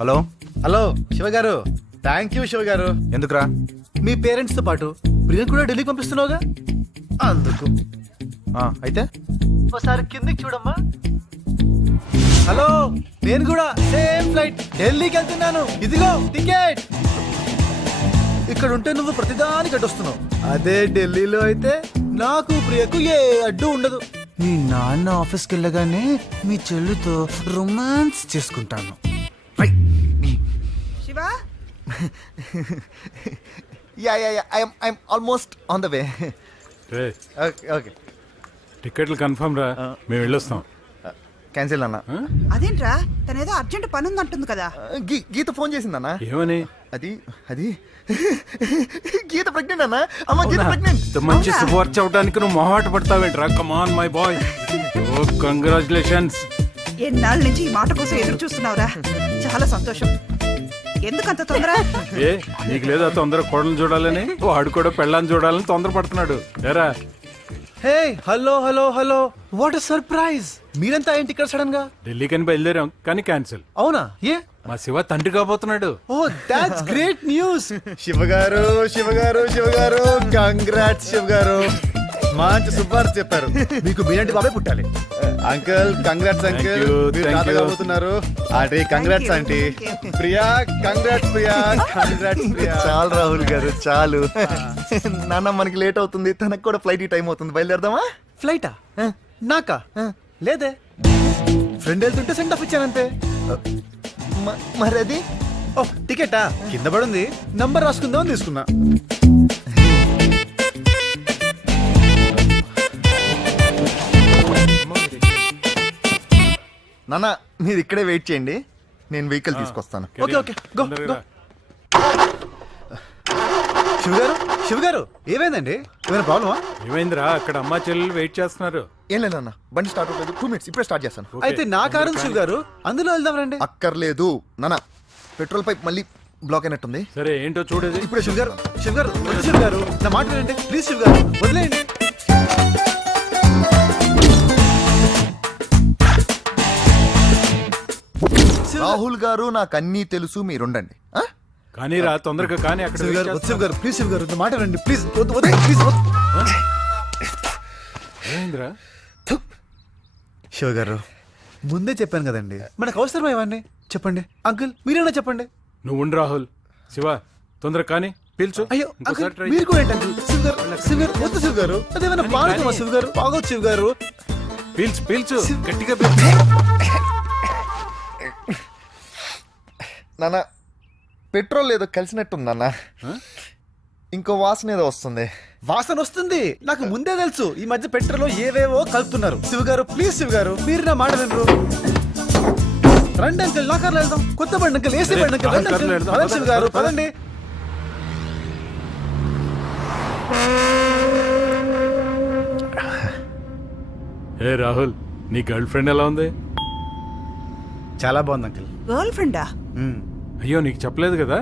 హలో హలో శివ గారు. థ్యాంక్ యూ శివ గారు. ఎందుకురా? మీ పేరెంట్స్ తో పాటు ప్రియను కూడా ఢిల్లీకి పంపిస్తున్నావుగా, అందుకు. అయితే ఒకసారి కిందికి చూడమ్మా. హలో, నేను కూడా సేమ్ ఫ్లైట్ ఢిల్లీకి వెళ్తున్నాను. ఇదిగో టికెట్. ఇక్కడ ఉంటే నువ్వు ప్రతిదానికి అడ్డొస్తున్నావు. అదే ఢిల్లీలో అయితే నాకు ప్రియకు ఏ అడ్డు ఉండదు. మీ నాన్న ఆఫీస్కి వెళ్ళగానే మీ చెల్లితో రొమాన్స్ చేసుకుంటాను. Shiva I'm almost on the way. Ray, okay టికెట్లు కన్ఫర్మ్ రా, మేము వెళ్ళొస్తాం. క్యాన్సిల్ అన్న. అదేంట్రా, తనేదో అర్జెంట్ పని ఉందంటుంది కదా. గీత ఫోన్ చేసిందన్న. ఏమని? అది అది గీత ప్రెగ్నెంట్ అన్న. అమ్మ గీత ప్రెగ్నెంట్. ఇంత మంచి శుభవార్త అవడానికి నువ్వు మొహమాట పడతావేంట్రా? Come on my boy. Oh congratulations. ఎన్నాళ్ళ నుంచి ఈ మాట కోసం ఎదురు చూస్తున్నావురా. చాలా సంతోషం. ఎందుకంత తొందర? ఏ నీకు లేదా తొందర కోడలు చూడాలని? వాడు కూడా పెళ్ళాన్ని చూడాలని తొందర పడుతున్నాడు. ఏరా? Hey hello hello hello, what surprise. మీరంతా ఏంటి ఇక్కడ సడన్ గా? ఢిల్లీకని బయలుదేరాం కానీ క్యాన్సిల్. అవునా? ఏ? మా శివ తండ్రి కాబోతున్నాడు. Oh that's great news. Shiva గారు శివ గారు శివ గారు, కంగ్రాట్స్ శివ గారు. మంచి శుభార్త చెప్పారు. మీకు మీరంటి బాబే పుట్టాలి. అంకుల్ కంగ్రాట్స్ అంకుల్, మీరు తాత కాబోతున్నారు. Aunty congrats aunty. Priya congrats Priya. Congrats Priya. చాలు రాహుల్ గారు చాలు. నాన్న మనకి లేట్ అవుతుంది, తనకు కూడా ఫ్లైట్ టైం అవుతుంది. బయలుదేరదామా? ఫ్లైటా? నాకా? లేదే, ఫ్రెండ్ వెళ్తుంటే సెండ్ ఆఫ్ ఇచ్చానంతే. మరి అది? ఓ టికెటా? కింద పడుంది, నంబర్ రాసుకుందామని తీసుకున్నా. నాన్న మీరు ఇక్కడే వెయిట్ చేయండి, నేను వెహికల్ తీసుకొస్తాను. Okay okay, go go. Shiva గారు శివ గారు, ఏమైందండి? ఏమైనా ప్రాబ్లమా? ఏమైందిరా? అక్కడ అమ్మా చెల్లెలు వెయిట్ చేస్తున్నారు. ఏం లేదన్న, బండి స్టార్ట్ అవుతుంది. 2 minutes ఇప్పుడే స్టార్ట్ చేస్తాను. అయితే నా కారు ఉంది శివ గారు, అందులో వెళ్దాం రండి. అక్కర్లేదు నాన్న, పెట్రోల్ పైప్ మళ్ళీ బ్లాక్ అయినట్టుంది. సరే ఏంటో చూడేది. ఇప్పుడే శివ గారు శివ గారు, వద్దు శివ గారు, నా మాట వినండి ప్లీజ్ శివ గారు, వదిలేయండి. రాహుల్ గారు నాకు అన్నీ తెలుసు, మీరుండండి. కానీ రా తొందరగా కానీ అక్కడ శివ గారు wait వద్దు శివ గారు ప్లీజ్ శివ గారు మాట రండి ప్లీజ్ వద్దు వద్దు ప్లీజ్ ఏమైందిరా? శివ గారు ముందే చెప్పాను కదండి, మనకు అవసరమా ఇవన్నీ? చెప్పండి అంకుల్, మీరైనా చెప్పండి. నువ్వు ఉండు రాహుల్. శివ తొందరగా కానీ పిలుచు. అయ్యో ఇంకోసారి అంకుల్ try మీరు చేయి. కూడా ఏంటి అంకుల్? శివ గారు వద్దు శివ గారు, అదేమైనా కానీ, పాడుకోమా కానీ. శివ గారు? బాగోదు శివ గారు. పీల్చు పీల్చు శివ్. గట్టిగా పీల్చు. నాన్న పెట్రోల్ ఏదో కలిసినట్టుంది నాన్న. ఇంకో వాసన ఏదో వస్తుంది. వాసన వస్తుంది, నాకు ముందే తెలుసు. ఈ మధ్య పెట్రోల్ ఏవేవో కలుపుతున్నారు. శివ గారు ప్లీజ్ శివ గారు, మీరు నా మాట వినరు. రండి అంకుల్, నా కార్లో వెళ్దాం. కొత్త బండి అంకుల్, ఏసీ బండి అంకుల్. రండి కార్లో అంకుల్. వెళ్దాం. పదండి శివ గారు, పదండి. ఏ రాహుల్, నీ గర్ల్ ఫ్రెండ్ ఎలా ఉంది? చాలా బాగుంది అంకుల్. గర్ల్ ఫ్రెండా? అయ్యో నీకు చెప్పలేదు కదా,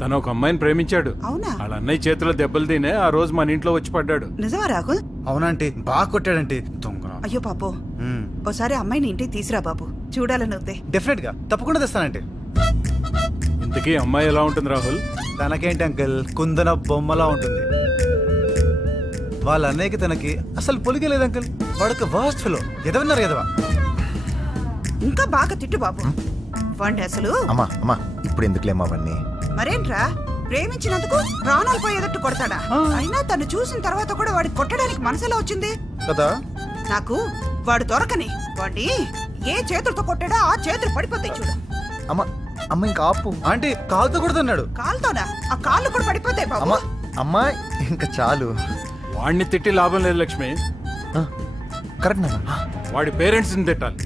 తను ఒక అమ్మాయిని ప్రేమించాడు. అవునా? వాళ్ళ అన్నయ్య చేతిలో దెబ్బలు తినే ఆ రోజు మన ఇంట్లో వచ్చి పడ్డాడు. నిజమా రాహుల్? అవునంటే బాగా కొట్టాడంటే దొంగ. అయ్యో పాపో, ఓసారి అమ్మాయిని ఇంటికి తీసురా బాబు, చూడాలని ఉంది. డెఫినెట్ గా తప్పకుండా తెస్తానంటే. ఇంతకీ అమ్మాయి ఎలా ఉంటుంది రాహుల్? తనకేంటి అంకుల్, కుందన బొమ్మలా ఉంటుంది. వాళ్ళ అన్నయ్యకి తనకి అసలు పొలిగే లేదు అంకుల్. వాడొక వర్స్ట్ ఫెలో. ఎదవన్నారు ఎదవా. ఇంకా బాగా తిట్టు బాబు. వాడిని అసలు అమ్మా అమ్మా ఇప్పుడు ఎందుకులేమ్మా అవన్నీ? మరేంట్రా, ప్రేమించినందుకు ప్రాణాలు పోయేటట్టు కొడతాడా? అయినా తను చూసిన తర్వాత కూడా వాడికి కొట్టడానికి మనసులో వచ్చింది కదా. నాకు వాడు దొరకని వాడిని ఏ చేతులతో కొట్టాడో ఆ చేతులు పడిపోతాయి చూడు. అమ్మా అమ్మ ఇంకా ఆపు. ఆంటీ కాలుతో కొడుతున్నాడు. కాలుతోనా? ఆ కాళ్ళు కూడా పడిపోతాయి బాబు. అమ్మా అమ్మా ఇంకా చాలు. వాడిని తిట్టి లాభం లేదు లక్ష్మి. కరెక్ట్ నాన్న. వాడి పేరెంట్స్ ని తిట్టాలి.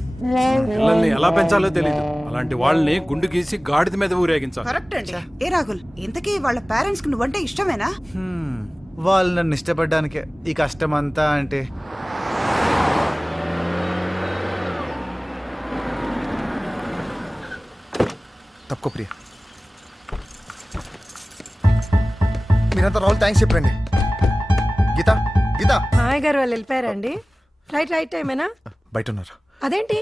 పిల్లల్ని ఎలా పెంచాలో తెలియదు. అలాంటి వాళ్ళని గుండు గీసి గాడిద మీద ఊరేగించాలి. కరెక్ట్ అండి. ఏ రాహుల్, ఇంతకీ వాళ్ళ పేరెంట్స్ కి నువ్వంటే ఇష్టమేనా? వాళ్ళు నన్ను ఇష్టపడ్డానికే ఈ కష్టం అంతా. అంటే తప్పుకో ప్రియ. మీరంతా రాహుల్ థ్యాంక్స్ చెప్పండి. గీత గీత మామయ్య గారు వాళ్ళు వెళ్ళిపోయారండి. ఫ్లైట్ రైట్ టైమేనా? బయట ఉన్నారు. అదేంటి?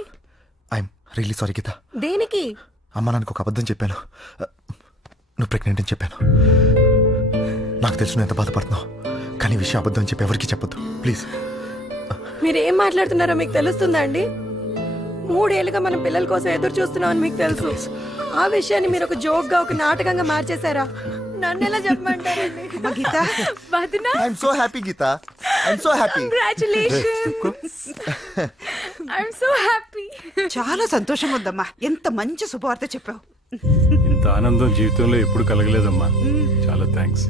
I'm really sorry Geetha. దేనికి? అమ్మ నాకు ఒక అబద్ధం చెప్పాను. నువ్వు ప్రెగ్నెంట్ అని చెప్పాను. నాకు తెలుసు నువ్వు ఎంత బాధపడుతున్నావు, కానీ ఈ విషయం అబద్ధం అని చెప్పి ఎవరికి చెప్పొద్దు ప్లీజ్. మీరు ఏం మాట్లాడుతున్నారో మీకు తెలుస్తుందా అండి? 3 ఏళ్ళుగా మనం పిల్లల కోసం ఎదురు చూస్తున్నామని మీకు తెలుసు. ఆ విషయాన్ని మీరు ఒక జోక్ గా, ఒక నాటకంగా మార్చేశారా? నన్ను ఎలా చెప్పమంటారండి? గీత, వదినా, I'm so happy Geeta. I'm so happy. Congratulations. I'm so happy. చాలా సంతోషం ఉందమ్మా. ఎంత మంచి శుభవార్త చెప్పావు. ఇంత ఆనందం జీవితంలో ఎప్పుడు కలగలేదమ్మా. చాలా థ్యాంక్స్.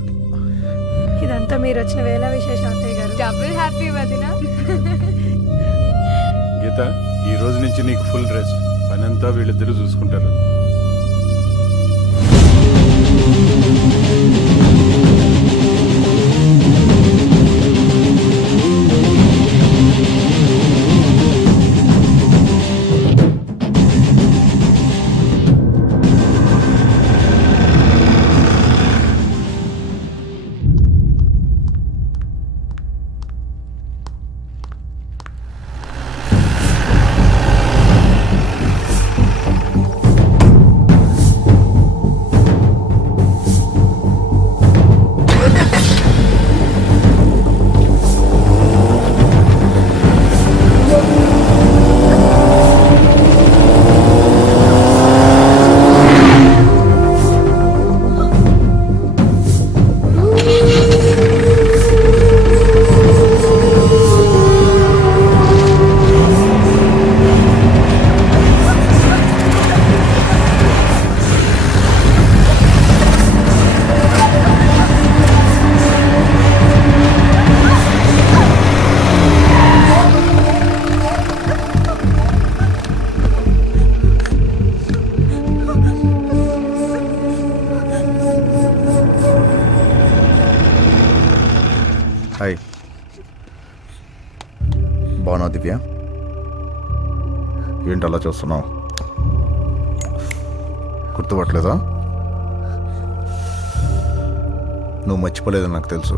ఇదంతా మీరు వచ్చిన వేళ విశేషం అత్తయ్య గారు. డబుల్ హ్యాపీ వదినా. గీత, ఈ రోజు నుంచి నీకు ఫుల్ రెస్ట్. పనంతా వీళ్ళిద్దరూ చూసుకుంటారు. హాయ్, బాగున్నావు దివ్య? ఏంటి అలా చూస్తున్నావు? గుర్తుపట్టలేదా? నువ్వు మర్చిపోలేదని నాకు తెలుసు,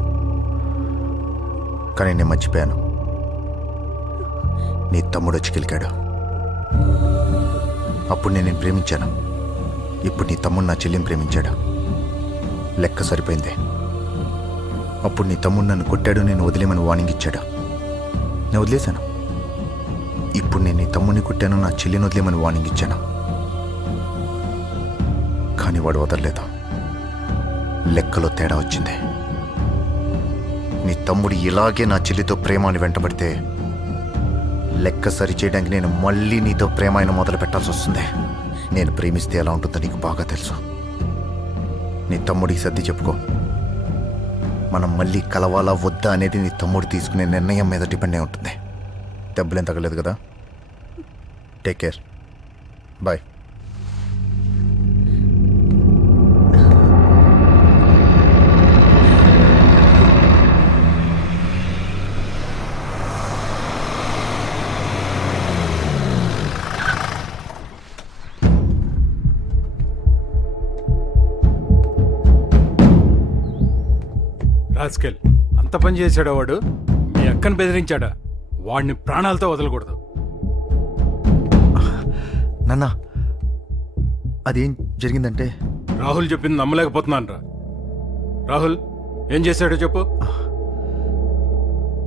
కానీ నేను మర్చిపోయాను. నీ తమ్ముడు వచ్చి కిలికాడు. అప్పుడు నేను ప్రేమించాను. ఇప్పుడు నీ తమ్ముడు నా చెల్లిని ప్రేమించాడు. లెక్క సరిపోయింది. అప్పుడు నీ తమ్ముడు నన్ను కొట్టాడు, నేను వదిలేమని వార్నింగ్ ఇచ్చాడు. నేను వదిలేశాను. ఇప్పుడు నేను నీ తమ్ముడిని కొట్టాను, నా చెల్లిని వదిలేమని వార్నింగ్ ఇచ్చాను. కానీ వాడు వదలలేదు. లెక్కలో తేడా వచ్చింది. నీ తమ్ముడు ఇలాగే నా చెల్లితో ప్రేమని వెంటబడితే లెక్క సరిచేయడానికి నేను మళ్ళీ నీతో ప్రేమ అయిన మొదలు పెట్టాల్సి వస్తుంది. నేను ప్రేమిస్తే ఎలా ఉంటుందో నీకు బాగా తెలుసు. నీ తమ్ముడికి సర్ది చెప్పుకో. మనం మళ్ళీ కలవాలా వద్దా అనేది నీ తమ్ముడు తీసుకునే నిర్ణయం మీద డిపెండ్ అయి ఉంటుంది. దెబ్బలేం తగలేదు కదా? Take care. బాయ్. రాస్కెల్, అంత పని చేశాడా వాడు? మీ అక్కను బెదిరించాడా? వాడిని ప్రాణాలతో వదలకూడదు. నాన్న, అదేం జరిగిందంటే రాహుల్ చెప్పింది నమ్మలేకపోతున్నాను రా. రాహుల్ ఏం చేశాడో చెప్పు.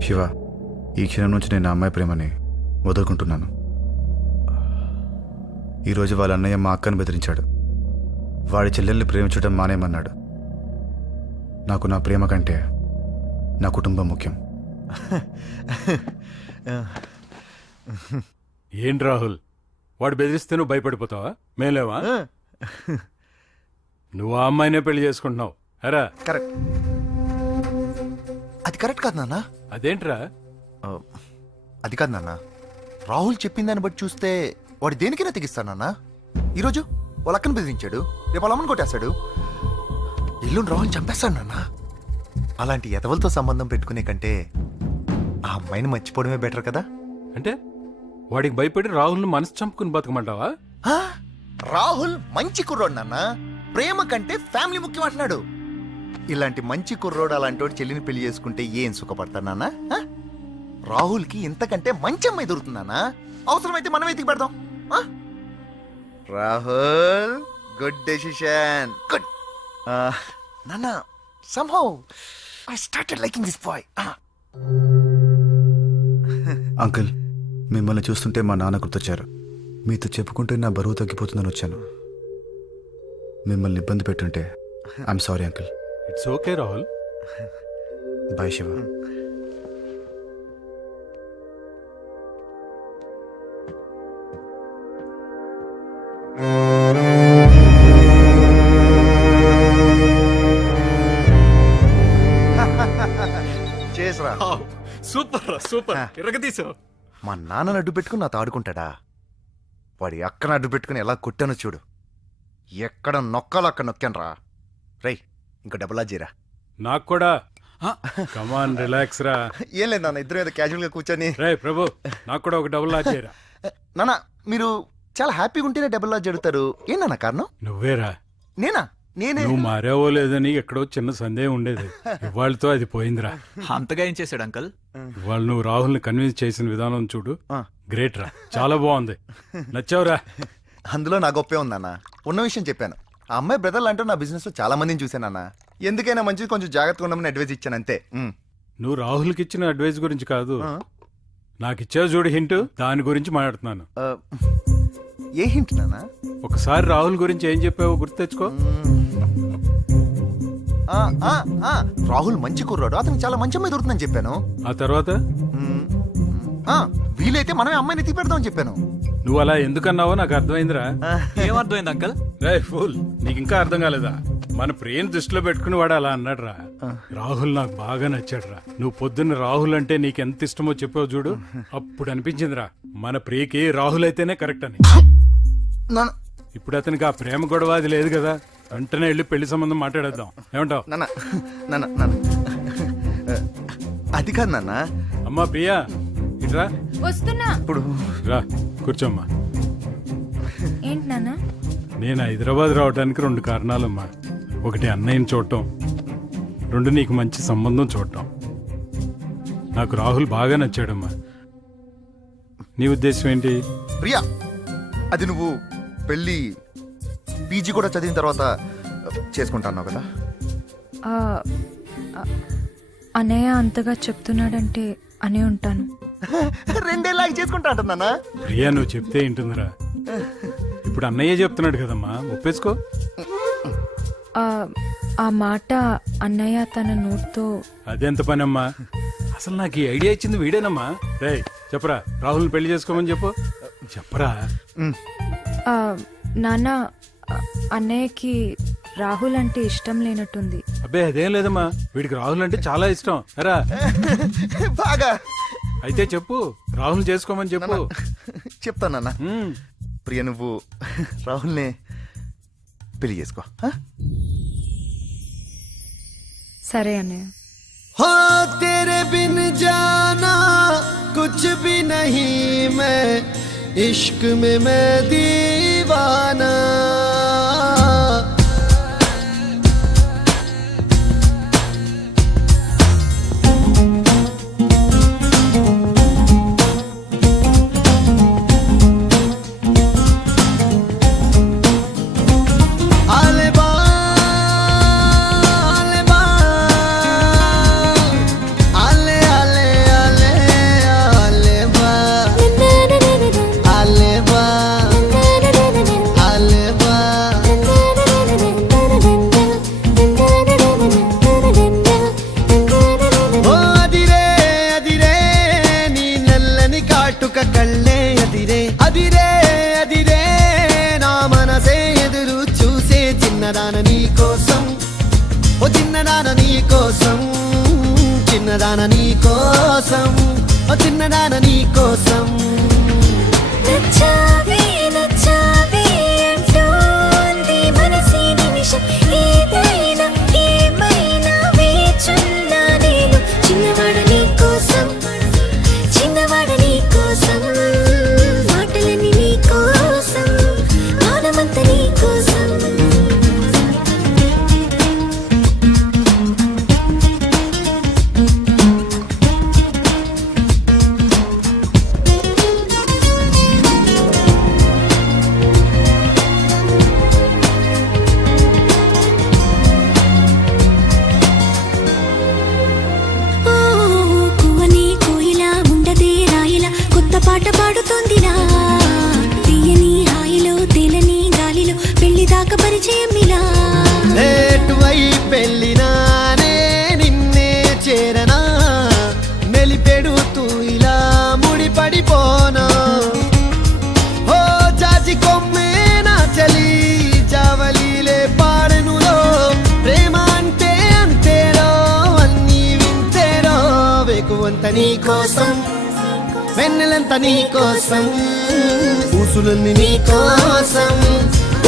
శివ, ఈ క్షణం నుంచి నేను నా అమ్మాయి ప్రేమని వదులుకుంటున్నాను. ఈరోజు వాళ్ళ అన్నయ్య మా అక్కను బెదిరించాడు. వాడి చెల్లెల్ని ప్రేమించడం మానేయమన్నాడు. నాకు నా ప్రేమ కంటే నా కుటుంబం ముఖ్యం. ఏంటి రాహుల్, వాడు బెదిరిస్తే నువ్వు భయపడిపోతావా? మేలేవా? నువ్వు ఆ అమ్మాయినే పెళ్లి చేసుకుంటున్నావు. అరా కరెక్ట్. అది కరెక్ట్ కాదు నాన్న. అదేంట్రా? అది కాదు నాన్న. రాహుల్ చెప్పిన దాన్ని బట్టి చూస్తే వాడు దేనికైనా తెగిస్తాడు నాన్న. ఈరోజు వాళ్ళ అక్కను బెదిరించాడు, రేపు వాళ్ళ అమ్మని కొట్టేస్తాడు, ఎల్లుండి రాహుల్ చంపేస్తాడు నాన్న. అలాంటి ఎదవలతో సంబంధం పెట్టుకునే కంటే ఆ అమ్మాయిని మర్చిపోవడమే బెటర్ కదా. అంటే వాడికి భయపడి రాహుల్ను మనసు చంపుకుని బతకమంటావా? ఆ? రాహుల్ మంచి కుర్రోడు నాన్న. ప్రేమ కంటే ఫ్యామిలీ ముఖ్యం అంటున్నాడు. ఇలాంటి మంచి కుర్రోడు అలాంటి వాడు చెల్లిని పెళ్లి చేసుకుంటే ఏం సుఖపడతాడు నాన్న? ఆ? రాహుల్కి ఇంతకంటే మంచి అమ్మాయి దొరుకుతుందానా? అవసరమైతే మనం ఎతికి పెడదాం. ఆ? Rahul, good decision. గుడ్. నాన్న, somehow I started liking this boy. Uncle, మిమ్మల్ని చూస్తుంటే మా నాన్న గుర్తొచ్చారు. మీతో చెప్పుకుంటే నా బరువు తగ్గిపోతుందని వచ్చాను. మిమ్మల్ని ఇబ్బంది పెట్టుంటే I'm sorry uncle. It's okay Rahul. Bye Shiva. చేసరా. సూపర్ రా, సూపర్. ఇరగదీసావు. మా నాన్నను అడ్డు పెట్టుకుని నాతో ఆడుకుంటాడా? వాడి అక్కను అడ్డు పెట్టుకుని ఎలా కొట్టానో చూడు. ఎక్కడ నొక్కాలో అక్కడ నొక్కాను రా. రై, ఇంకో డబ్బులా జీరా. నాకు కూడా. కమాన్ రిలాక్స్ రా. ఏం లేదు నాన్న, ఇద్దరు ఏదో క్యాజువల్ గా కూర్చొని. రే ప్రభు, నాకు కూడా ఒక డబుల్ లాజ్ చేయరా. నాన్న, మీరు చాలా హ్యాపీగా ఉంటేనే డబ్బులా జరుగుతారు. ఏంటన్నా కారణం? నువ్వేరా. నేనా? నేనే. నువ్వు మారావో లేదని ఎక్కడో చిన్న సందేహం ఉండేది. ఇవాళతో అది పోయిందిరా. అంతగా ఏం చేశాడు అంకల్? ఇవాళ నువ్వు రాహుల్ని కన్విన్స్ చేసిన విధానం చూడు. గ్రేట్ రా, చాలా బాగుంది. నచ్చావురా. అందులో నా గొప్పే ఉందన్న. ఉన్న విషయం చెప్పాను. ఆ అమ్మాయి బ్రదర్లు అంటూ నా బిజినెస్ లో చాలా మందిని చూశానన్నా. ఎందుకైనా మంచిది, కొంచెం జాగ్రత్తగా ఉండమని అడ్వైజ్ ఇచ్చాను అంతే. నువ్వు రాహుల్కి ఇచ్చిన అడ్వైస్ గురించి కాదు, నాకు ఇచ్చావు చూడు హింట్, దాని గురించి మాట్లాడుతున్నాను. ఏ హింట్ నానా? ఒకసారి రాహుల్ గురించి ఏం చెప్పావో గుర్తు తెచ్చుకో. రాహుల్ మంచి కుర్రాడు, అతనికి చాలా మంచి అమ్మాయి దొరుకుతుందని చెప్పాను. ఆ తర్వాత వీలైతే మనమే అమ్మాయిని ఎత్తి పెడదామని చెప్పాను. నువ్వు అలా ఎందుకన్నావో నాకు అర్థమైందిరా. ఏమర్థమైంది అంకల్? రే ఫూల్, నీకు ఇంకా అర్థం కాలేదా? మన ప్రియని దృష్టిలో పెట్టుకుని వాడు అలా అన్నాడు రా. రాహుల్ నాకు బాగా నచ్చాడు రా. నువ్వు పొద్దున్న రాహుల్ అంటే నీకు ఎంత ఇష్టమో చెప్పావు చూడు, అప్పుడు అనిపించిందిరా మన ప్రియకి రాహుల్ అయితేనే కరెక్ట్ అని. ఇప్పుడు అతనికి ఆ ప్రేమ గొడవ అది లేదు కదా, వెంటనే వెళ్ళి పెళ్లి సంబంధం మాట్లాడేద్దాం. ఏమంటావు? అది కాదు నాన్న. అమ్మా ప్రియా, ఇట్రా. వస్తున్నా. ఇప్పుడు రా కూర్చోమ్మా. ఏంటి నాన్న? నేను హైదరాబాద్ రావడానికి 2 కారణాలమ్మా. ఒకటి అన్నయ్యని చూడటం, 2 నీకు మంచి సంబంధం చూడటం. నాకు రాహుల్ బాగా నచ్చాడమ్మా. నీ ఉద్దేశం ఏంటి? ప్రియా, అది నువ్వు పెళ్ళి పీజీ కూడా చదివిన తర్వాత చేసుకుంటాను కదా. ఆ, ఆ, అన్నయ్య అంతగా చెప్తున్నాడంటే అనే ఉంటాను. 2 ఏళ్ళకి చేసుకుంటా అంటున్నానా? ప్రియా నువ్వు చెప్తే ఏంటుందిరా? ఇప్పుడు అన్నయ్య చెప్తున్నాడు కదమ్మా, ఒప్పేసుకో. ఆ, ఆ మాట అన్నయ్య తన నోట్తో అదెంత పనమ్మా? అసలు నాకు ఈ ఐడియా ఇచ్చింది వీడేనమ్మా. రే చెప్పరా, రాహుల్ని పెళ్లి చేసుకోమని చెప్పు. చెప్పరా. ఆ, నాన్న అన్నయ్యకి రాహుల్ అంటే ఇష్టం లేనట్టుంది. అబ్బే అదేం లేదమ్మా, వీడికి రాహుల్ అంటే చాలా ఇష్టం. ఎరా బాగా అయితే చెప్పు, రాహుల్ చేసుకోమని చెప్పు. చెప్తానన్నా. ఉమ్. ప్రియ నువ్వు రాహుల్నే పెళ్లి చేసుకో. సరే అన్నయ్య. हो तेरे बिन जाना कुछ भी नहीं मैं इश्क में मैं दीवाना. చిన్నదాన నీ కోసం, ఓ చిన్నదాన నీ కోసం. నచ్చావే నచ్చావే అంటోంది మనసే నిమిషం, ఏదైనా ఏమైనా వేచున్నా నేను. చిన్నవాడ నీ కోసం, చిన్నవాడ నీ కోసం, మాటలన్నీ నీ కోసం, మానమంతా నీ కోసం. పాట పాడుతోందిరా తీయని హాయిలో తేలని గాలిలో పెళ్లి దాకా పరిచయం ఇలా. లేటువై పెళ్ళినానే నిన్నే చేరనా, మెలిపెడుతూ ఇలా ముడిపడిపోనా. ఓ జాజి కొమ్మే నా చలి జావలీలే పాడనులో, ప్రేమ అంటే అంతేరో అన్నీ వింతేరో. వేకువంత నీ కోసం, వెన్నెలంత నీ కోసం, ఊసులుంది నీ కోసం,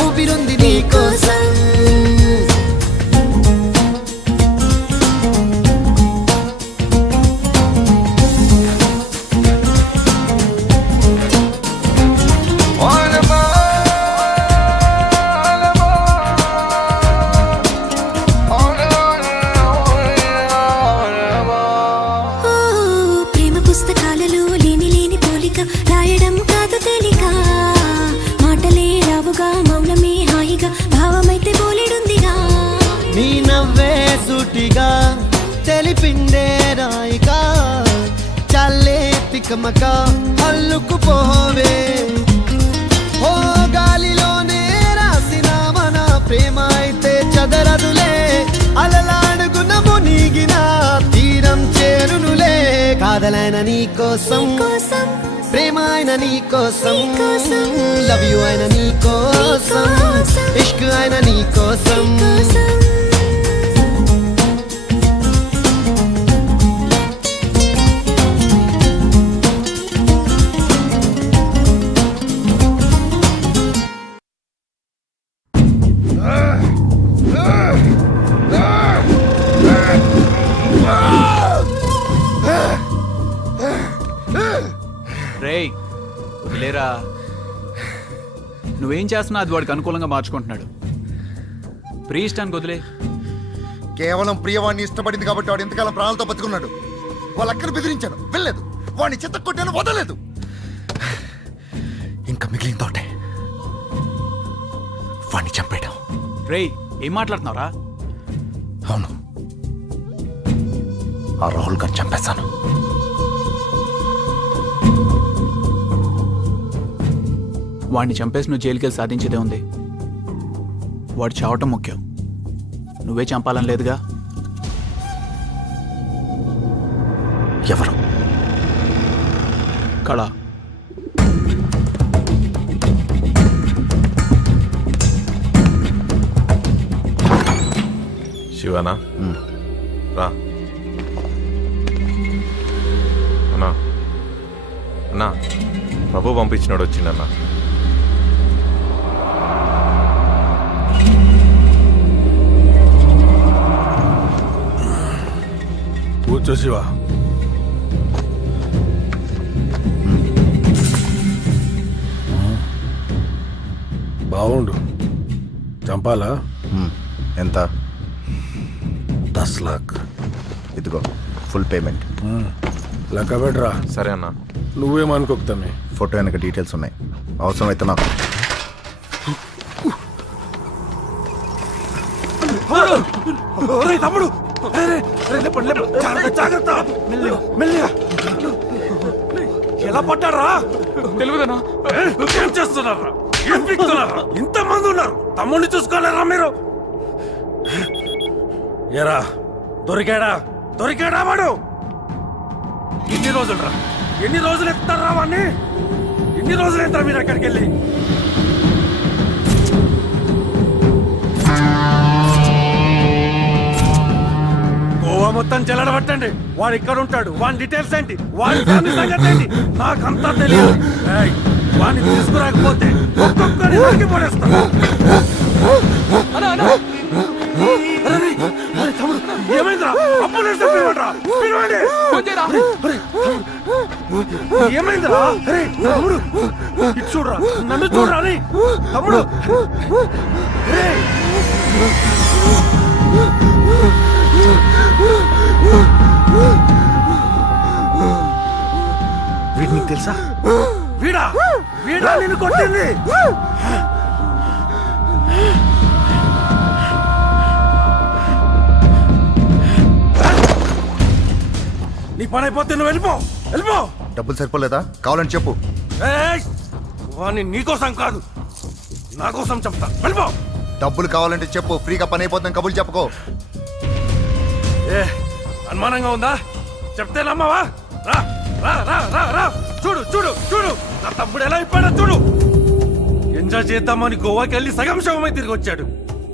ఊపిరుంది నీ కోసం. ప్రేమ పుస్తకాలలో లేని లేని పోలిక రాయడం కాదు తేలిక, మాటలే రావుగా మౌనమే హాయిగా, భావమైతే బోలెడుందిగా. నీ నవ్వే సూటిగా తెలిపిందే రాయిగా, చల్లే తికమక అల్లుకుపోవే. ఓ గాలిలోనే రాసిన మన ప్రేమ అయితే చదరదులే, అలలాడుగున మునిగిన తీరం చేరునులే. కాదలైన నీ కోసం, ప్రేమ అయిన నీ కోసం, లవ్ యు అయిన నీ కోసం, ఇష్క్ అయిన నీ కోసం. రేయ్ వదిలేరా, నువ్వేం చేస్తున్నా అది వాడికి అనుకూలంగా మార్చుకుంటున్నాడు. ప్రియ ఇష్టానికి వదిలే. కేవలం ప్రియవాణ్ణి ఇష్టపడింది కాబట్టి వాడు ఎంతకాలం ప్రాణాలతో బతుకున్నాడు. వాళ్ళ అక్కను బెదిరించాను, వెళ్ళలేదు. వాడిని చెత్త కొట్టాను, వదలేదు. ఇంకా మిగిలిన తోటే వాణ్ణి చంపేయడం. రేయ్ ఏం మాట్లాడుతున్నావురా? అవును, ఆ రాహుల్ గారిని చంపేస్తాను. వాడిని చంపేసి నువ్వు జైలుకి వెళ్ళి సాధించేదే ఉంది. వాడు చావటం ముఖ్యం, నువ్వే చంపాలని లేదుగా. ఎవరు? కళ. శివనా రా అన్నా. అన్నా ప్రభు పంపించినాడు వచ్చిందన్నా. కూర్చో శివ. బాగుండు. చంపాలా? ఎంత? 10 लाख. ఇదిగో ఫుల్ పేమెంట్. లెక్క పెట్టరా. సరే అన్నా. నువ్వేమనుకోకుతామే. ఫోటో వెనక డీటెయిల్స్ ఉన్నాయి, అవసరమైతే నాకు. తమ్ముడు జాగ్రత్త, మెల్లిగా. ఎలా పడ్డారా? తెలుగుదనా? ఏం చేస్తున్నారా? ఏం పిక్తున్నారా? ఇంతమంది ఉన్నారు, తమ్ముడిని చూసుకోలేరా మీరు? ఎరా దొరికాడా వాడు? ఎన్ని రోజులు రా? ఎన్ని రోజులు ఎత్తారా వాడిని? ఎన్ని రోజులు ఎత్తారా మీరు అక్కడికి వెళ్ళి? గోవా మొత్తం చెల్లడబట్టండి. వాడు ఇక్కడ ఉంటాడు, వాడి డీటెయిల్స్ ఏంటి, వాడి ఫ్యామిలీ సంగతి ఏంటి నాకంతా తెలియదు. ఏయ్, వాడిని తీసుకురాకపోతే ఒక్కొక్కరిని నరికి పడేస్తా. తమ్ముడు ఏమైందిరా? అంబులెన్స్ పిలవండిరా, పిలవండి. ఏమైందిరా? అరే తమ్ముడు ఇటు చూడరా, నన్ను చూడరా అని. తమ్ముడు వీడు నీకు తెలుసా? వీడా నిన్ను కొట్టింది. నీ పని అయిపోతే నువ్వు వెళ్ళిపో. డబ్బులు సరిపోలేదా? కావాలని చెప్పు. వాడిని నీకోసం కాదు, నా కోసం చెప్తా. వెళ్ళిపో. డబ్బులు కావాలంటే చెప్పు, ఫ్రీగా పని అయిపోతుంది. కబుర్లు చెప్పుకో. అనుమానంగా ఉందా? చెప్తే నమ్మవా? రా రా రా రా రా. చూడు నా తమ్ముడు ఎలా అయిపోయాడో చూడు. ఎంజాయ్ చేద్దామని గోవాకి వెళ్ళి సగం శవమై తిరిగి వచ్చాడు.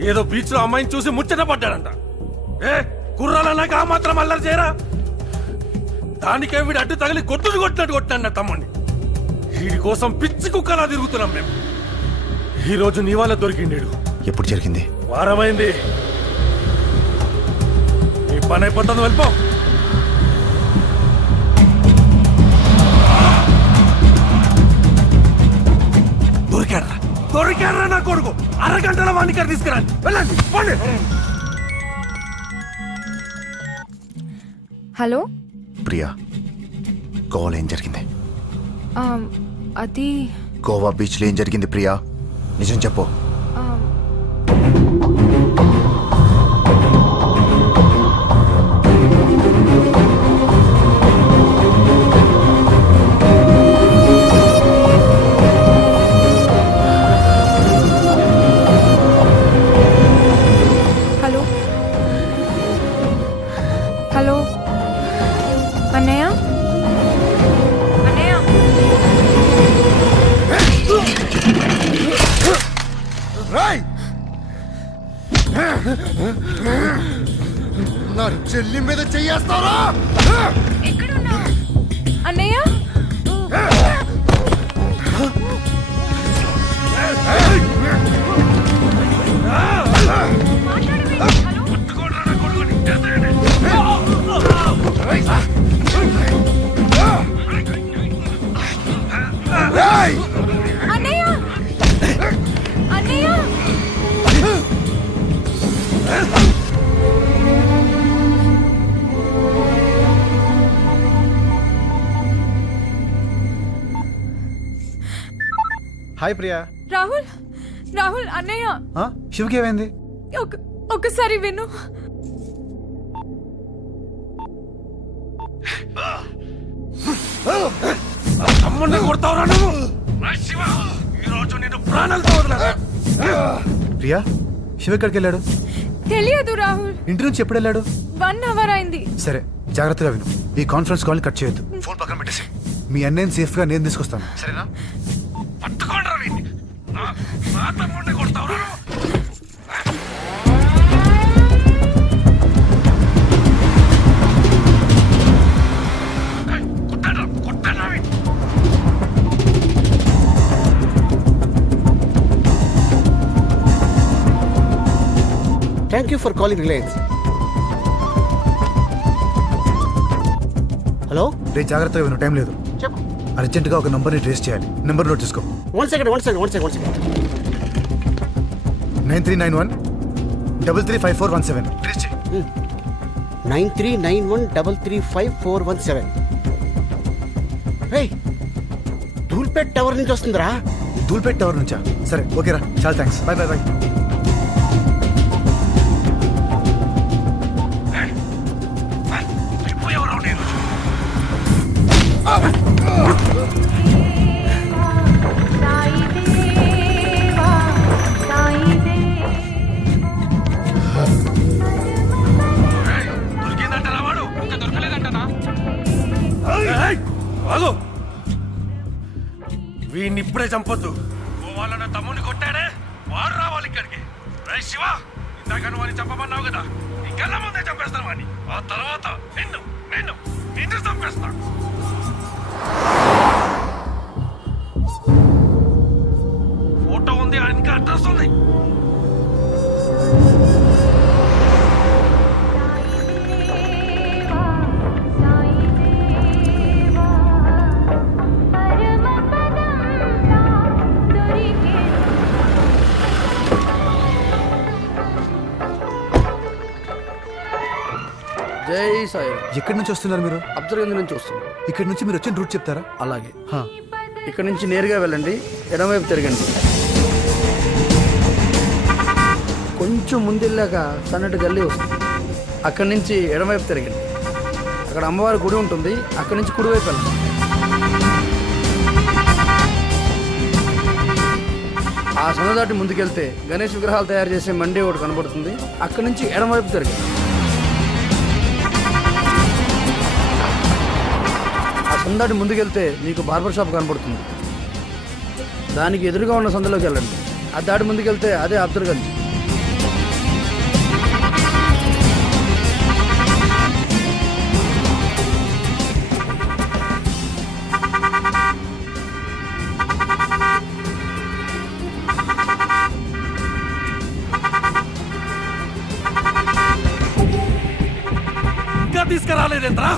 ఏదో బీచ్ లో అమ్మాయిని చూసి ముచ్చట పడ్డాడంట. కుర్రాలన్నాక ఆ మాత్రం అల్లరి చేయరా? దానికే వీడు అడ్డు తగిలి కొట్టినట్టు కొట్టాడు నా తమ్ముడిని. వీడి కోసం పిచ్చి కుక్కలా తిరుగుతున్నాం మేము. ఈ రోజు నీ వాళ్ళ దొరికిండేడు. ఎప్పుడు జరిగింది? వారమైంది. నీ పని అయిపోతుంది, వెళ్ళిపో. దొరికారా నా కొడుకు? అరగంటల వాడికి తీసుకురండి. వెళ్ళండి, పోండి. హలో ప్రియా, గోవాలో ఏం జరిగింది? అది గోవా బీచ్ లో ఏం జరిగింది ప్రియా? నిజం చెప్పు. హలో అన్నయ్య. నా చెల్లి మీద చెయ్యేస్తారా? అన్నయ్య హాయ్ ప్రియా. రాహుల్ రాహుల్ అన్నయ్య ఆ? శివకి ఏమైంది? ఒకసారి విను. తమ్ముడిని కొడతావురా నువ్వు? రా శివ, ఈ రోజు నేను ప్రాణాలతో వదలరా. ప్రియా శివ ఎక్కడికి వెళ్ళాడు? తెలియదు రాహుల్. ఇంటి నుంచి ఎప్పుడు వెళ్ళాడు? 1 అవర్ అయింది. సరే జాగ్రత్తగా విను. ఈ కాన్ఫరెన్స్ కాల్ కట్ చేయొద్దు. ఫోన్ పక్కన పెట్టేసి మీ అన్నయ్యని సేఫ్ గా నేను తీసుకొస్తాను, సరేనా? పట్టుకోండి రా వీడిని. నా తమ్ముడిని కొడతావురా నువ్వు? కొట్టండి రా, కొట్టండి రా వీడిని. Thank you for calling Reliance. Hello, రే జాగ్రత్తగా విను, టైం లేదు. చెప్పు. అర్జెంటుగా ఒక నంబర్ని ట్రేస్ చేయాలి. నెంబర్ నోట్ చేసుకో. 1 సెకండ్. 9391 335417. ట్రేస్ చేయి. 9391335417. ధూల్పేట్ టవర్ నుంచి వస్తుందిరా. ధూల్పేట్ టవర్ నుంచా? సరే ఓకేరా, చాలా థ్యాంక్స్. Bye bye bye. వెళ్ళిపోయావురా నేను. దొరికిందంటనా వాడు? ఇంకా దొరకలేదంటనా? ఏయ్, ఆగు. వీడిని ఇప్పుడే చంపొద్దు. వాళ్ళ తమ్ముడిని కొట్టాడే, వాడు రావాలి ఇక్కడికి. రే శివ, ఇందాక నువ్వు వాడిని చంపమన్నావు కదా, ఇంకెళ్ళ ముందే చంపేస్తాను వాడిని. ఆ తర్వాత నిన్ను నిన్ను నిన్ను చంపేస్తా. ఫోటో ఉంది, ఇంకా అడ్రస్ ఉంది. జై సాయి. ఎక్కడి నుంచి వస్తున్నారు మీరు? అబ్జర్వేంద్ర నుంచి వస్తుంది. ఇక్కడి నుంచి మీరు వచ్చిన రూట్ చెప్తారా? అలాగే, హా. ఇక్కడ నుంచి నేరుగా వెళ్ళండి, ఎడమవైపు తిరగండి. కొంచెం ముందెళ్ళాక సన్నటి గల్లీ వస్తుంది. అక్కడి నుంచి ఎడమవైపు తిరగండి. అక్కడ అమ్మవారి గుడి ఉంటుంది. అక్కడి నుంచి కుడివైపు వెళ్ళండి. ఆ సందు దాటి ముందుకెళ్తే గణేష్ విగ్రహాలు తయారు చేసే మండి ఒకటి కనబడుతుంది. అక్కడి నుంచి ఎడమవైపు తిరగండి. సందాటి ముందుకెళ్తే మీకు బార్బర్ షాప్ కనబడుతుంది. దానికి ఎదురుగా ఉన్న సందులోకి వెళ్ళండి. ఆ దాటి ముందుకెళ్తే అదే అబ్దుల్గంజ్. ఇంకా తీసుకురాలేదేంట్రా?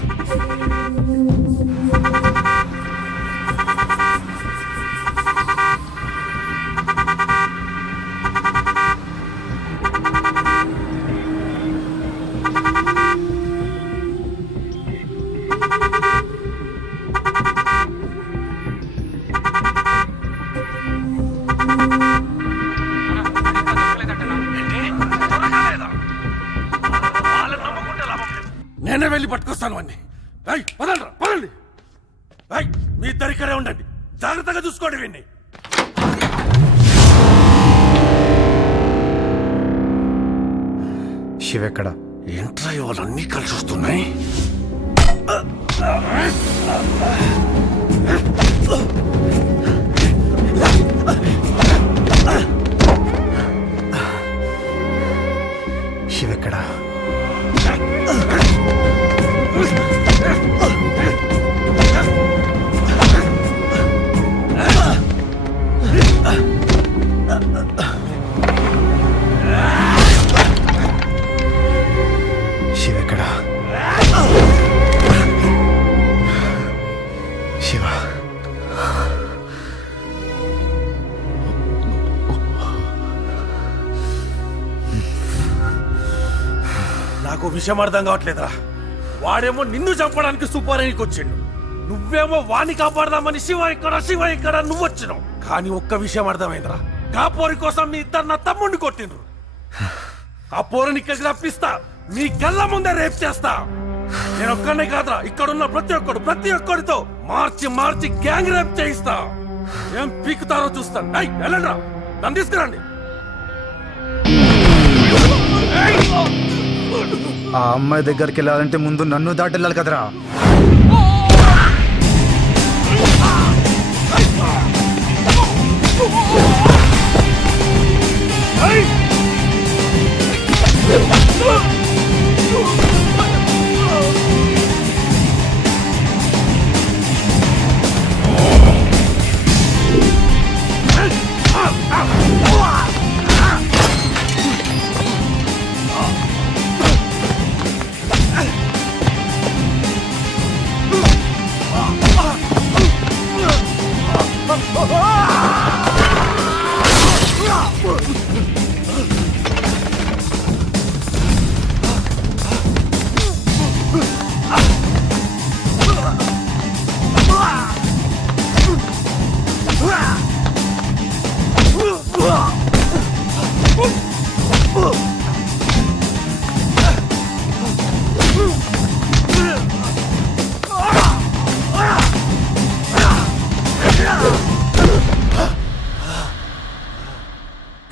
నేనే వెళ్ళి పట్టుకొస్తాను అన్ని. పదండి. మీ ఇద్దరు ఇక్కడే ఉండండి, జాగ్రత్తగా చూసుకోండి వీడిని. శివ ఎక్కడ? ఏంట్రా ఇవాళన్నీ కలిసి వస్తున్నాయి? శివ ఎక్కడ? శివ ఎక్కడ? శివ నాకు విషయం అర్థం కావట్లేదురా. వాడేమో నిన్ను చంపడానికి సుపారానికి వచ్చిండు, నువ్వేమో వాణ్ణి కాపాడదామని శివ ఇక్కడ నువ్వు వచ్చినావు. కానీ ఒక్క విషయం అర్థమైందిరా, కా పోరి కోసం మీ ఇద్దరు నా తమ్ముడిని కొట్టిండ్రు. ఆ పోరిని ఇక్కడికి రప్పిస్తా, మీ కళ్ళ ముందే రేప్ చేస్తా. నేను ఒక్కనే కాదురా, ఇక్కడున్న ప్రతి ఒక్కడితో మార్చి గ్యాంగ్ రేప్ చేయిస్తా. ఏం పీకుతారో చూస్తాను. వెళ్ళండి రా, నన్ను తీసుకురండి. ఆ అమ్మాయి దగ్గరికి వెళ్ళాలంటే ముందు నన్ను దాటి వెళ్ళాలి కదరా.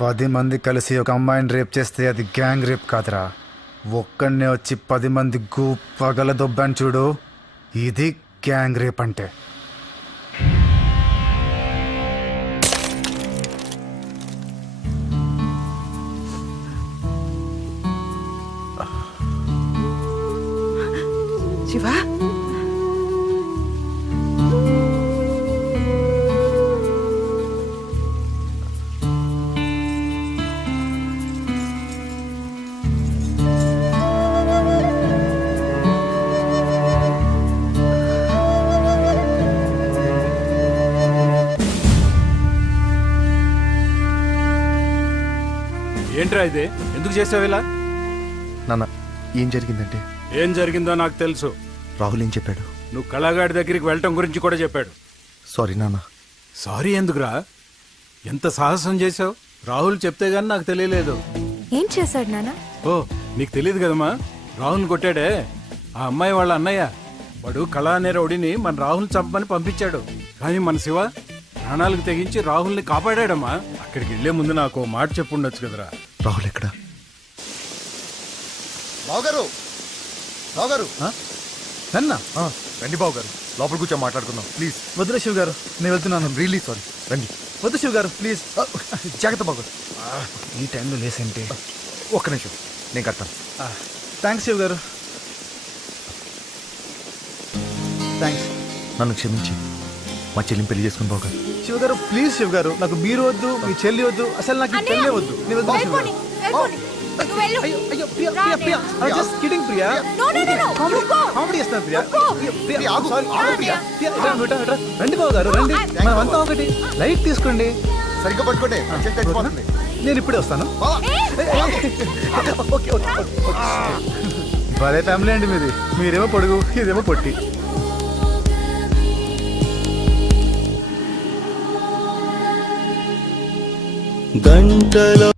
పది మంది కలిసి ఒక అమ్మాయిని రేప్ చేస్తే అది గ్యాంగ్ రేప్ కాదురా. ఒక్కడనే వచ్చి 10 మంది పగల దొబ్బాను చూడు, ఇది గ్యాంగ్ రేప్ అంటే. శివా, ఏంట్రా ఇది? ఎందుకు చేసావు ఇలా? నాన్న, ఏం జరిగిందంటే ఏం జరిగిందో నాకు తెలుసు. రాహుల్ ఏం చెప్పాడు? నువ్వు కళాగాడి దగ్గరికి వెళ్ళటం గురించి కూడా చెప్పాడు. సారీ నాన్న. సారీ ఎందుకురా? ఎంత సాహసం చేసావు? రాహుల్ చెప్తే గానీ నాకు తెలియలేదు. ఏం చేశాడు నాన్న? ఓ, నీకు తెలియదు కదమ్మా, రాహుల్ కొట్టాడే ఆ అమ్మాయి వాళ్ళ అన్నయ్య. వాడు కళా అనే రౌడీని మన రాహుల్ చంపమని పంపించాడు. కానీ మన శివ ప్రాణాలకు తెగించి రాహుల్ని కాపాడాడమ్మా. అక్కడికి వెళ్లే ముందు నాకు ఓ మాట చెప్పుండొచ్చు కదరా. రాహుల్ ఎక్కడ? బావగారు, బావగారు, నన్నా రండి బావగారు, లోపల కూర్చొని మాట్లాడుకుందాం ప్లీజ్. వద్దులే శివ్ గారు, నేను వెళ్తున్నాను. రియలీ సారీ, రండి. వద్దు శివ్ గారు ప్లీజ్. జాగ్రత్త బావగారు. ఈ టైంలో లేసేంటి? ఒక్క నిమిషం, నేను కడతాను. థ్యాంక్స్ శివ్ గారు, థ్యాంక్స్. నన్ను క్షమించి మా చెల్లిని పెళ్లి చేసుకుని బావగారు. శివ్ గారు ప్లీజ్. శివ్ గారు, నాకు మీరు వద్దు, మీ చెల్లి వద్దు, అసలు నాకు ఈ పెళ్ళే వద్దు. నేను వెళ్తాను శివ్ గారు. అయ్యో అయ్యో Priya Priya Priya, I just kidding Priya. Comedy చేస్తాను ప్రియా. ప్రియా ఆగు, ఆగు ప్రియా. ప్రియా రండి బాబు గారు, రండి, మనమంతా ఒకటి. లైట్ తీసుకోండి, సరిగ్గా పట్టుకోండి, చెల్లి చచ్చిపోతుంది. నేను ఇప్పుడే వస్తాను. Okay okay. భలే ఫ్యామిలీ అండి మీది. మీరేమో పొడుగు, ఇదేమో పొట్టి. గంటలో